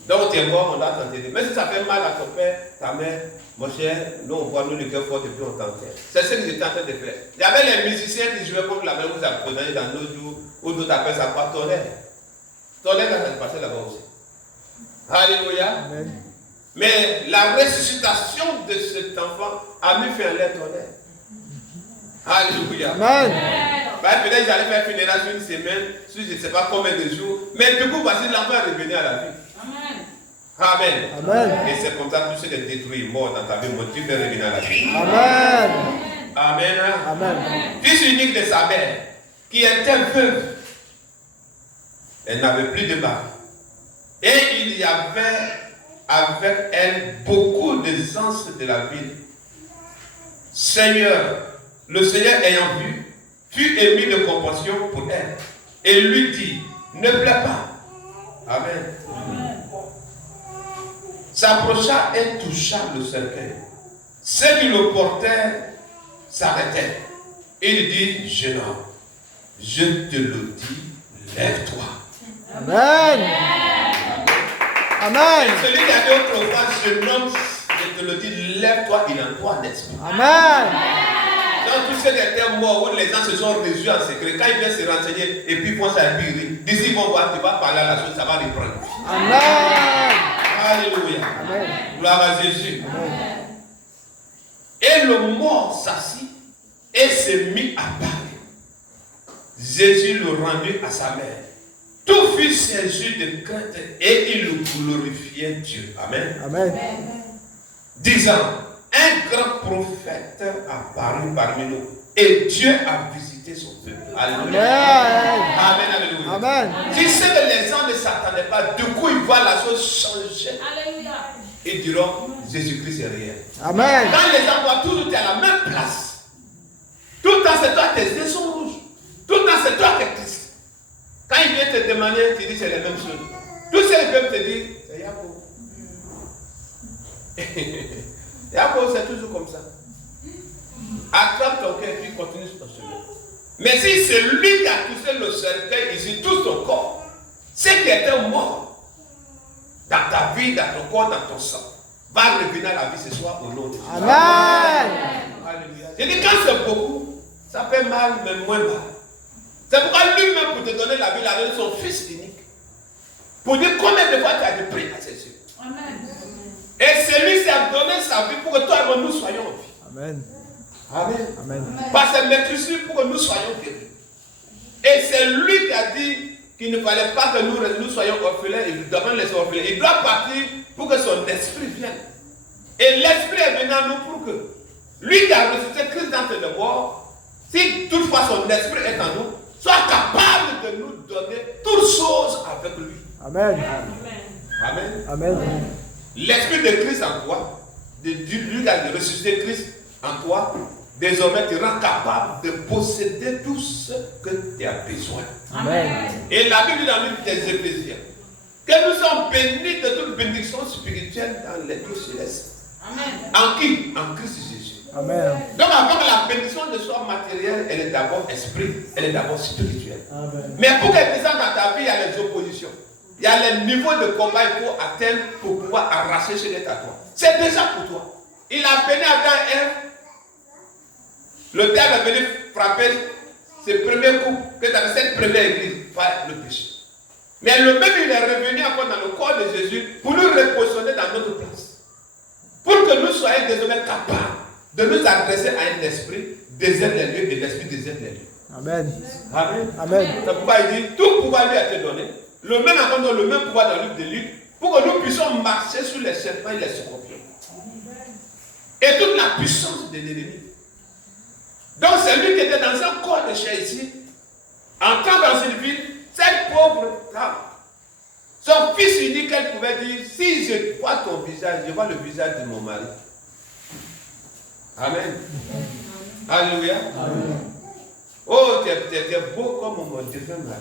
Donc tu es mort, on doit t'enterrer. Mais si ça fait mal à ton père, ta mère, mon cher, nous on voit nous le cœur fort et puis on t'enterre. C'est ce qu'ils étaient en train de faire. Il y avait les musiciens qui jouaient comme la même vous apprenez dans nos jours, où d'autres appellent ça quoi, tonnerre. Tonnerre, ça se passait là-bas aussi. Alléluia. Amen. Mais la ressuscitation de cet enfant a mis fin à l'air tonnerre. Alléluia. Amen. Peut-être qu'ils allaient faire funérailles sur une semaine, sur je ne sais pas combien de jours, mais du coup, voici l'enfant est revenu à la vie. Amen. Amen. Et c'est comme ça que tout ce qui est détruit, mort dans ta vie, tu fais revenir à la vie. Amen. Amen. Amen. Fils unique de sa mère, qui était veuve, elle n'avait plus de mari. Et il y avait avec elle beaucoup de anges de la ville. Seigneur, le Seigneur ayant vu, fut ému de compassion pour elle et lui dit, ne pleure pas. Amen. Amen. S'approcha et toucha le cercueil. Ceux qui le portaient s'arrêtaient. Il dit, jeune homme, je te le dis, lève-toi. Amen. Amen. Et celui qui a dit autrefois, jeune homme, je te le dis, lève-toi, il est en toi, n'est-ce pas? Amen. Dans tous ceux qui étaient morts, où les gens se sont réunis en secret, quand ils viennent se renseigner et puis ils vont s'habiller, d'ici ils vont voir, tu vas parler à la chose, ça va reprendre. Amen. Alléluia. Amen. Gloire à Jésus. Amen. Et le mort s'assit et se mit à parler. Jésus le rendit à sa mère. Tout fut saisi de crainte et il glorifiait Dieu. Amen. Amen. Disant, un grand prophète apparut parmi nous et Dieu a visité son peuple. Alléluia. Amen. Alléluia. Amen. Tu sais que les gens ne s'attendaient pas, du coup ils voient la chose changer. Alléluia. Ils diront, Jésus-Christ est réel. Amen. Quand les gens voient tout, tu es à la même place. Tout le temps, c'est toi, tes yeux sont rouges. Tout le temps, c'est toi qui es triste. Quand il vient te demander, tu dis c'est les mêmes choses. Tous ceux qui peuvent te dire, c'est Yacob. Yacob, c'est toujours comme ça. Attrape ton cœur et puis continue sur ton chemin. Mais si c'est lui qui a touché le cercueil, ici, tout ton corps, ceux qui étaient morts dans ta vie, dans ton corps, dans ton sang, va revenir à la vie ce soir au nom de Jésus. Amen. Alléluia. Je dis quand c'est beaucoup, ça fait mal, mais moins mal. C'est pourquoi lui-même, pour te donner la vie, il a donné son fils unique. Pour dire combien de fois tu as dû prier à ses yeux. Amen. Et c'est lui qui a donné sa vie pour que toi et moi nous soyons en vie. Amen. Amen. Amen. Par sa maîtrise pour que nous soyons guéris. Et c'est lui qui a dit qu'il ne fallait pas que nous soyons orphelins, il doit laisser orphelins. Il doit partir pour que son esprit vienne. Et l'esprit est venu à nous pour que lui qui a ressuscité Christ d'entre les morts, si toutefois son esprit est en nous, soit capable de nous donner toutes choses avec lui. Amen. Amen. Amen. L'esprit de Christ en toi, lui qui a ressuscité Christ en toi, désormais tu rends capable de posséder tout ce que tu as besoin. Amen. Et la Bible dit dans le livre des Éphésiens que nous sommes bénis de toute bénédiction spirituelle dans les lieux célestes. Amen. En qui? En Christ Jésus. Amen. Donc avant que la bénédiction ne soit matérielle, elle est d'abord esprit, elle est d'abord spirituelle. Amen. Mais pour qu'elle descende dans ta vie, il y a les oppositions. Il y a les niveaux de combat qu'il faut atteindre pour pouvoir arracher ce qui est à toi. C'est déjà pour toi. Il a béni Adam et Ève. Le diable est venu frapper ses premiers coups que tu avais cette première église par le péché. Mais le même il est revenu encore dans le corps de Jésus pour nous repositionner dans notre place. Pour que nous soyons désormais capables de nous adresser à un esprit désert les lieux et l'esprit désert les lieux. Amen. Amen. Amen. C'est pourquoi il dit tout pouvoir lui a été donné. Le même encore le même pouvoir dans le livre de Luc pour que nous puissions marcher sur les serpents et les scorpions. Et toute la puissance de l'ennemi. Donc c'est lui qui était dans un corps de chair ici, entrant dans une ville, cette pauvre femme. Son fils unique, elle pouvait dire, si je vois ton visage, je vois le visage de mon mari. Amen. Alléluia. Amen. Oh, tu es beau comme mon défunt mari.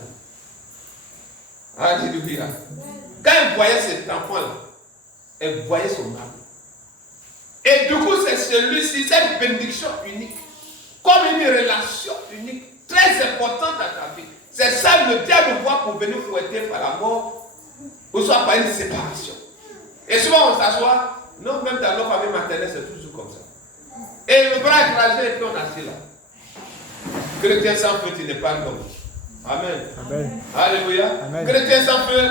Alléluia. Quand elle voyait cet enfant-là, elle voyait son mari. Et du coup, c'est celui-ci, cette bénédiction unique, comme une relation unique, très importante dans ta vie. C'est ça le diable voit pour venir fouetter par la mort, ou soit par une séparation. Et souvent on s'assoit, non, même dans nos familles maternelles, c'est toujours comme ça. Et le bras écrasé, et puis on est assis là. Chrétien sans feu, tu n'es pas un homme. Amen. Amen. Alléluia. Amen. Chrétien sans feu,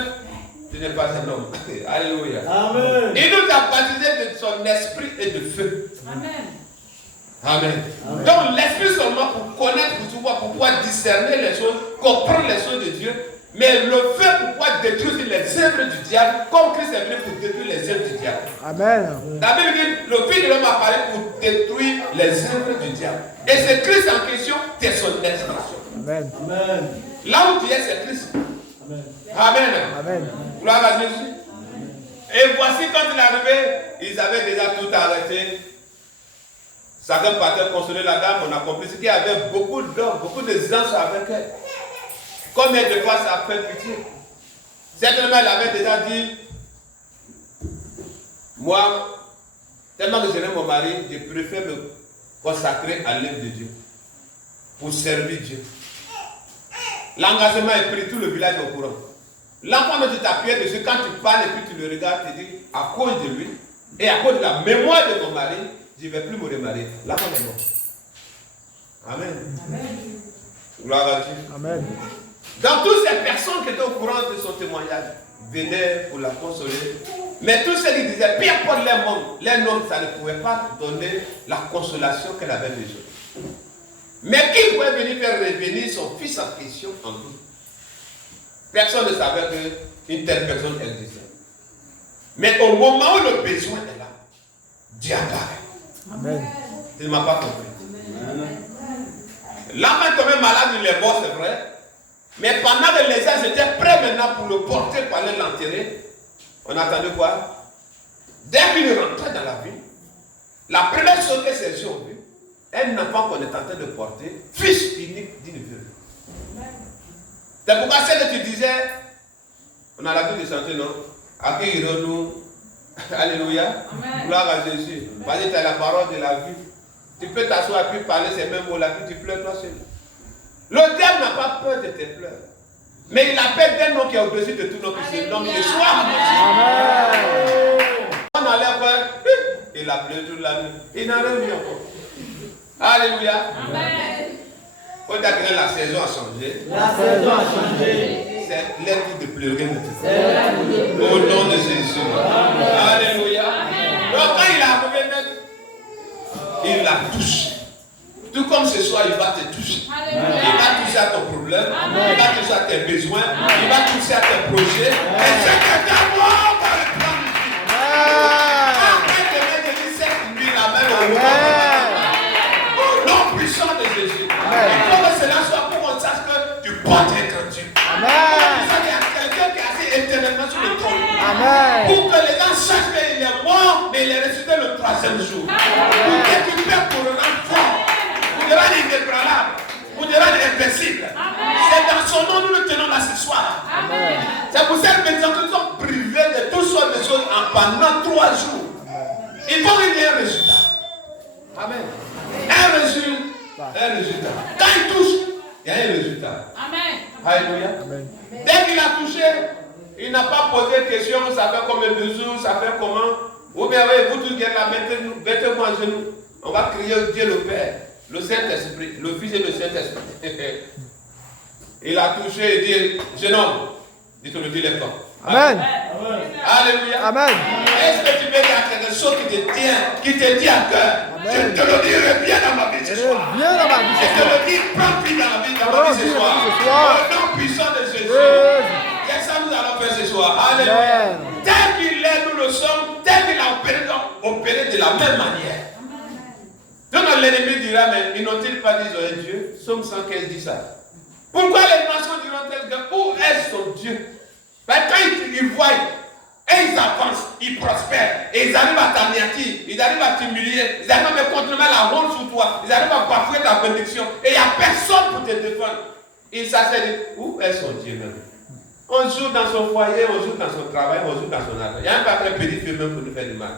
tu n'es pas un homme. Alléluia. Amen. Il nous a baptisé de son esprit et de feu. Amen. Amen. Donc l'esprit seulement pour connaître, pour pouvoir discerner les choses, comprendre les choses de Dieu, mais le feu pour pouvoir détruire les œuvres du diable, comme Christ est venu pour détruire les œuvres du diable. Amen. La Bible dit, le Fils de l'homme apparaît pour détruire les œuvres du diable. Et c'est Christ en question, c'est son expression. Amen. Là où tu es, c'est Christ. Amen. Amen. Amen. Gloire à Jésus. Et voici quand il est arrivé, ils avaient déjà tout arrêté. Chacun partait consoler la dame, on a compris qu'il y avait beaucoup d'hommes, beaucoup de gens avec elle. Combien de fois ça fait pitié? Certainement, elle avait déjà dit, moi, tellement que j'aime mon mari, je préfère me consacrer à l'œuvre de Dieu, pour servir Dieu. L'engagement est pris, tout le village est au courant. L'enfant dont tu t'appuyais dessus, quand tu parles et puis tu le regardes, tu dis, à cause de lui, Et à cause de la mémoire de mon mari, je ne vais plus me remarier. La femme est morte. Amen. Gloire à Dieu. Amen. Dans toutes ces personnes qui étaient au courant de son témoignage, venaient pour la consoler. Mais tous ceux qui disaient, peu importe les noms, ça ne pouvait pas donner la consolation qu'elle avait besoin. Mais qui pouvait venir faire revenir son fils en question en vie? Personne ne savait qu'une telle personne existait. Mais au moment où le besoin est là, Dieu apparaît. Amen. Tu ne m'as pas compris. L'homme est tombé malade, il est mort, c'est vrai. Mais pendant que les gens étaient prêts maintenant pour le porter, pour aller l'enterrer, on attendait quoi? Dès qu'il rentrait dans la vie, la première chose que ses yeux ont vu, un enfant qu'on est en train de porter, fils unique d'une veuve. C'est pourquoi celle que tu disais, on a l'habitude de chanter, non? Accueillons-nous. Alléluia. Gloire à Jésus. Parce que tu as la parole de la vie. Tu peux t'asseoir et puis parler ces mêmes mots-là, puis tu pleures toi seul. Le diable n'a pas peur de tes pleurs. Mais il appelle d'un nom qui est au-dessus de tout nom, qui se nomme Yeshua. On allait voir, il a pleuré toute la nuit. Il n'a rien vu encore. Alléluia. Amen. Faut dire que la saison a changé. La saison a changé. C'est l'heure de pleurer maintenant. Au nom de Jésus. Alléluia. Donc quand il a arrivé, il la touche. Tout comme ce soir, il va te toucher. Il va toucher à ton problème. Il va toucher à tes besoins. Il va toucher à tes projets. Et c'est que d'abord par le plan de Dieu. Après demain, je dis cette nuit, la main au nom puissant de Jésus. Il faut que cela soit pour qu'on sache que tu portes l'étendue. Il y a quelqu'un qui est assis éternellement sur le trône. Pour que les gens sachent qu'il est mort, mais il est ressuscité le 3e jour. Pour que tu pères pour le rendre fort. Pour le rendre indébranlable. Pour le rendre invincible. C'est dans son nom nous le tenons là ce soir. C'est pour cette maison que nous sommes privés de toutes sortes de choses pendant 3 jours. Il faut qu'il y ait un résultat. Amen. Un résultat. Quand il touche, il y a un résultat. Amen. Alléluia. Dès qu'il a touché, il n'a pas posé de question, ça fait combien de jours, ça fait comment. Ou bien vous tous qui êtes là, mettez-moi à genoux. On va crier Dieu le Père, le Saint-Esprit, le Fils et le Saint-Esprit. Il a touché et dit, jeune homme, dites-le, dis les corps. Amen. Alléluia. Amen. Est-ce que tu peux dire quelque chose qui te dit à cœur? Je te le dirai bien dans ma vie ce soir. Viens dans ma vie ce Je te soir. le dis, prends plus dans ma vie ce soir. Au nom puissant de Jésus. Qu'est-ce que nous allons faire ce soir? Alléluia. Tel qu'il est, nous le sommes. Tel qu'il a opéré de la même manière. Donc l'ennemi dira, mais ils n'ont-ils pas dit Dieu? Somme 115 dit ça. Pourquoi les nations diront-elles que où est son Dieu? Ben, quand ils voient, et ils avancent, ils prospèrent, et ils arrivent à t'anéantir, ils arrivent à t'humilier, ils arrivent à me contrôler la honte sur toi, ils arrivent à bafouer ta bénédiction, et il n'y a personne pour te défendre. Ils s'asseyent, où est son Dieu même? On joue dans son foyer, on joue dans son travail, on joue dans son argent. Il y a un paquet de petit feu même pour nous faire du mal.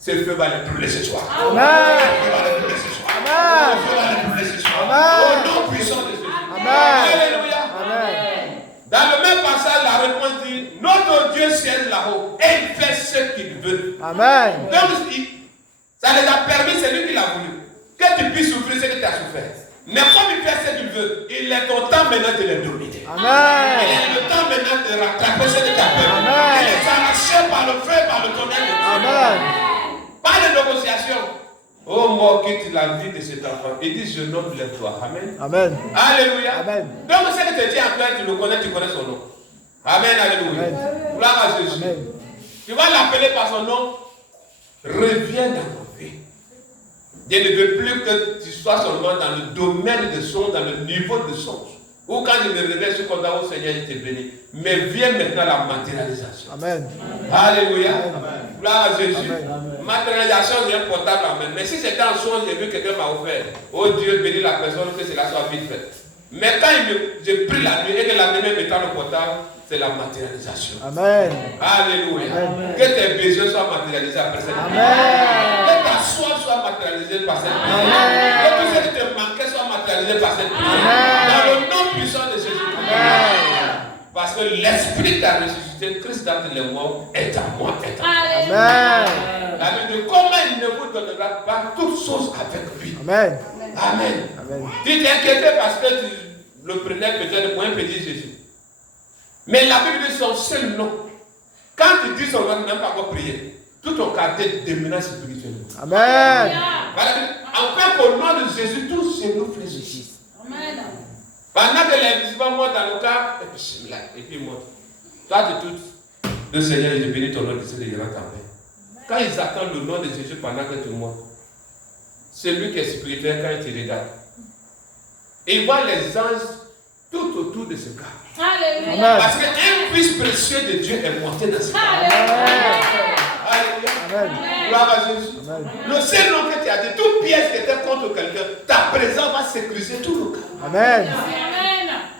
Ce feu va les brûler ce soir. Amen. Le feu va les brûler ce soir. Le feu va les brûler ce soir. Au nom puissant de Jésus. Alléluia. Dans le même passage, la réponse dit, notre Dieu siège là-haut et il fait ce qu'il veut. Amen. Donc, ça les a permis, c'est lui qui l'a voulu. Que tu puisses souffrir ce que tu as souffert. Mais comme il fait ce qu'il veut, il est content maintenant de les dominer. Amen. Il est le temps maintenant de rattraper ce que tu as perdu. Amen. Il est arraché par le feu, par le tonnerre de Dieu. Amen. Pas de négociation. Oh, mort, quitte la vie de cet enfant. Il dit, je nomme les toi. Amen. Amen. Alléluia. Amen. Donc, ce que tu dis en plein, tu le connais, tu connais son nom. Amen. Alléluia. Gloire à Jésus. Amen. Tu vas l'appeler par son nom. Reviens dans ton vie. Dieu ne veut plus que tu sois seulement dans le domaine de son, dans le niveau de son. Ou quand je me réveille, je suis content, oh Seigneur, il te bénit. Mais viens maintenant la matérialisation. Amen. Alléluia. Amen. Gloire à Jésus. Amen. Matérialisation, j'ai un portable en main. Mais si c'était en songe, j'ai vu que quelqu'un m'a offert. Oh Dieu, bénis la personne, que cela soit vite fait. Mais quand j'ai pris la nuit et que la nuit mettant le portable, c'est la matérialisation. Amen. Alléluia. Amen. Que tes besoins soient matérialisés après cette nuit. Amen. Que ta soif soit matérialisée par cette nuit. Amen. Que tout ce qui te manquait soit matérialisé par cette nuit. Amen. Dans le nom puissant de Jésus. Amen. Par Parce que l'esprit qui a ressuscité Christ d'entre les morts est en moi, est en toi. Amen. La Bible dit, comment il ne vous donnera pas toutes choses avec lui. Amen. Amen. Amen. Tu t'es inquiété parce que tu le prenais peut-être pour un petit Jésus. Mais la Bible dit son seul nom. Quand tu dis son nom, tu n'as pas encore prié. Tout ton caractère déménage spirituellement. Amen. Enfin qu'au nom de Jésus, tous ces noms fléchissent. Amen. Pendant que l'invisible monte dans le cas, et puis il monte. Toi, tu doutes. Le Seigneur, il bénit ton nom de Jésus, il rentre en paix. Quand ils attendent le nom de Jésus pendant que tu montes, c'est lui qui est spirituel quand il te regarde. Et il voit les anges tout autour de ce cas. Alléluia. Parce qu'un fils précieux de Dieu est monté dans ce cas. Alléluia. Amen. Gloire à Jésus. Amen. Le seul nom que tu as dit, toute pièce qui était contre quelqu'un, ta présence va sécuriser tout le cas. Amen. Amen.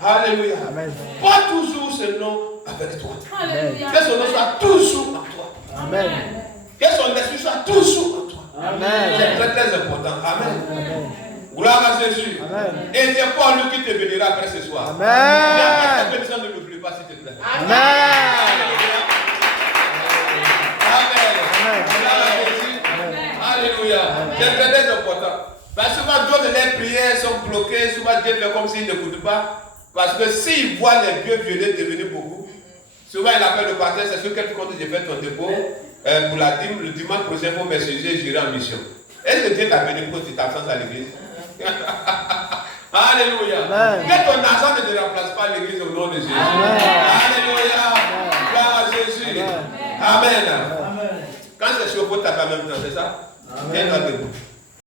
Alléluia. Amen. Porte toujours ce nom avec toi. Alléluia. Que son nom soit toujours en toi. Amen. Que son esprit soit toujours en toi. Amen. C'est très très important. Amen. Amen. Gloire à Jésus. Amen. Et c'est pas lui qui te bénira après ce soir. Amen. Mais après cette bénédiction, ne l'oublie pas s'il te plaît. Amen. Alléluia. Amen. Gloire à Jésus. Alléluia. C'est très très important. Parce que souvent d'autres les prières sont bloquées, souvent Dieu fait comme s'il n'écoute pas. Parce que s'il voit les vieux violets devenir beaucoup, souvent il appelle le pasteur, c'est sur quel compte j'ai fait ton dépôt pour la dîme, le dimanche prochain pour mes sujets, j'irai en mission. Est-ce que Dieu t'a béni pour que tu t'absentes à l'église? Alléluia. Amen. Que ton argent ne te remplace pas à l'église au nom de Jésus. Amen. Alléluia. Gloire à Jésus. Amen. Quand c'est chaud, il faut taper en même temps, c'est ça? Viens-toi debout.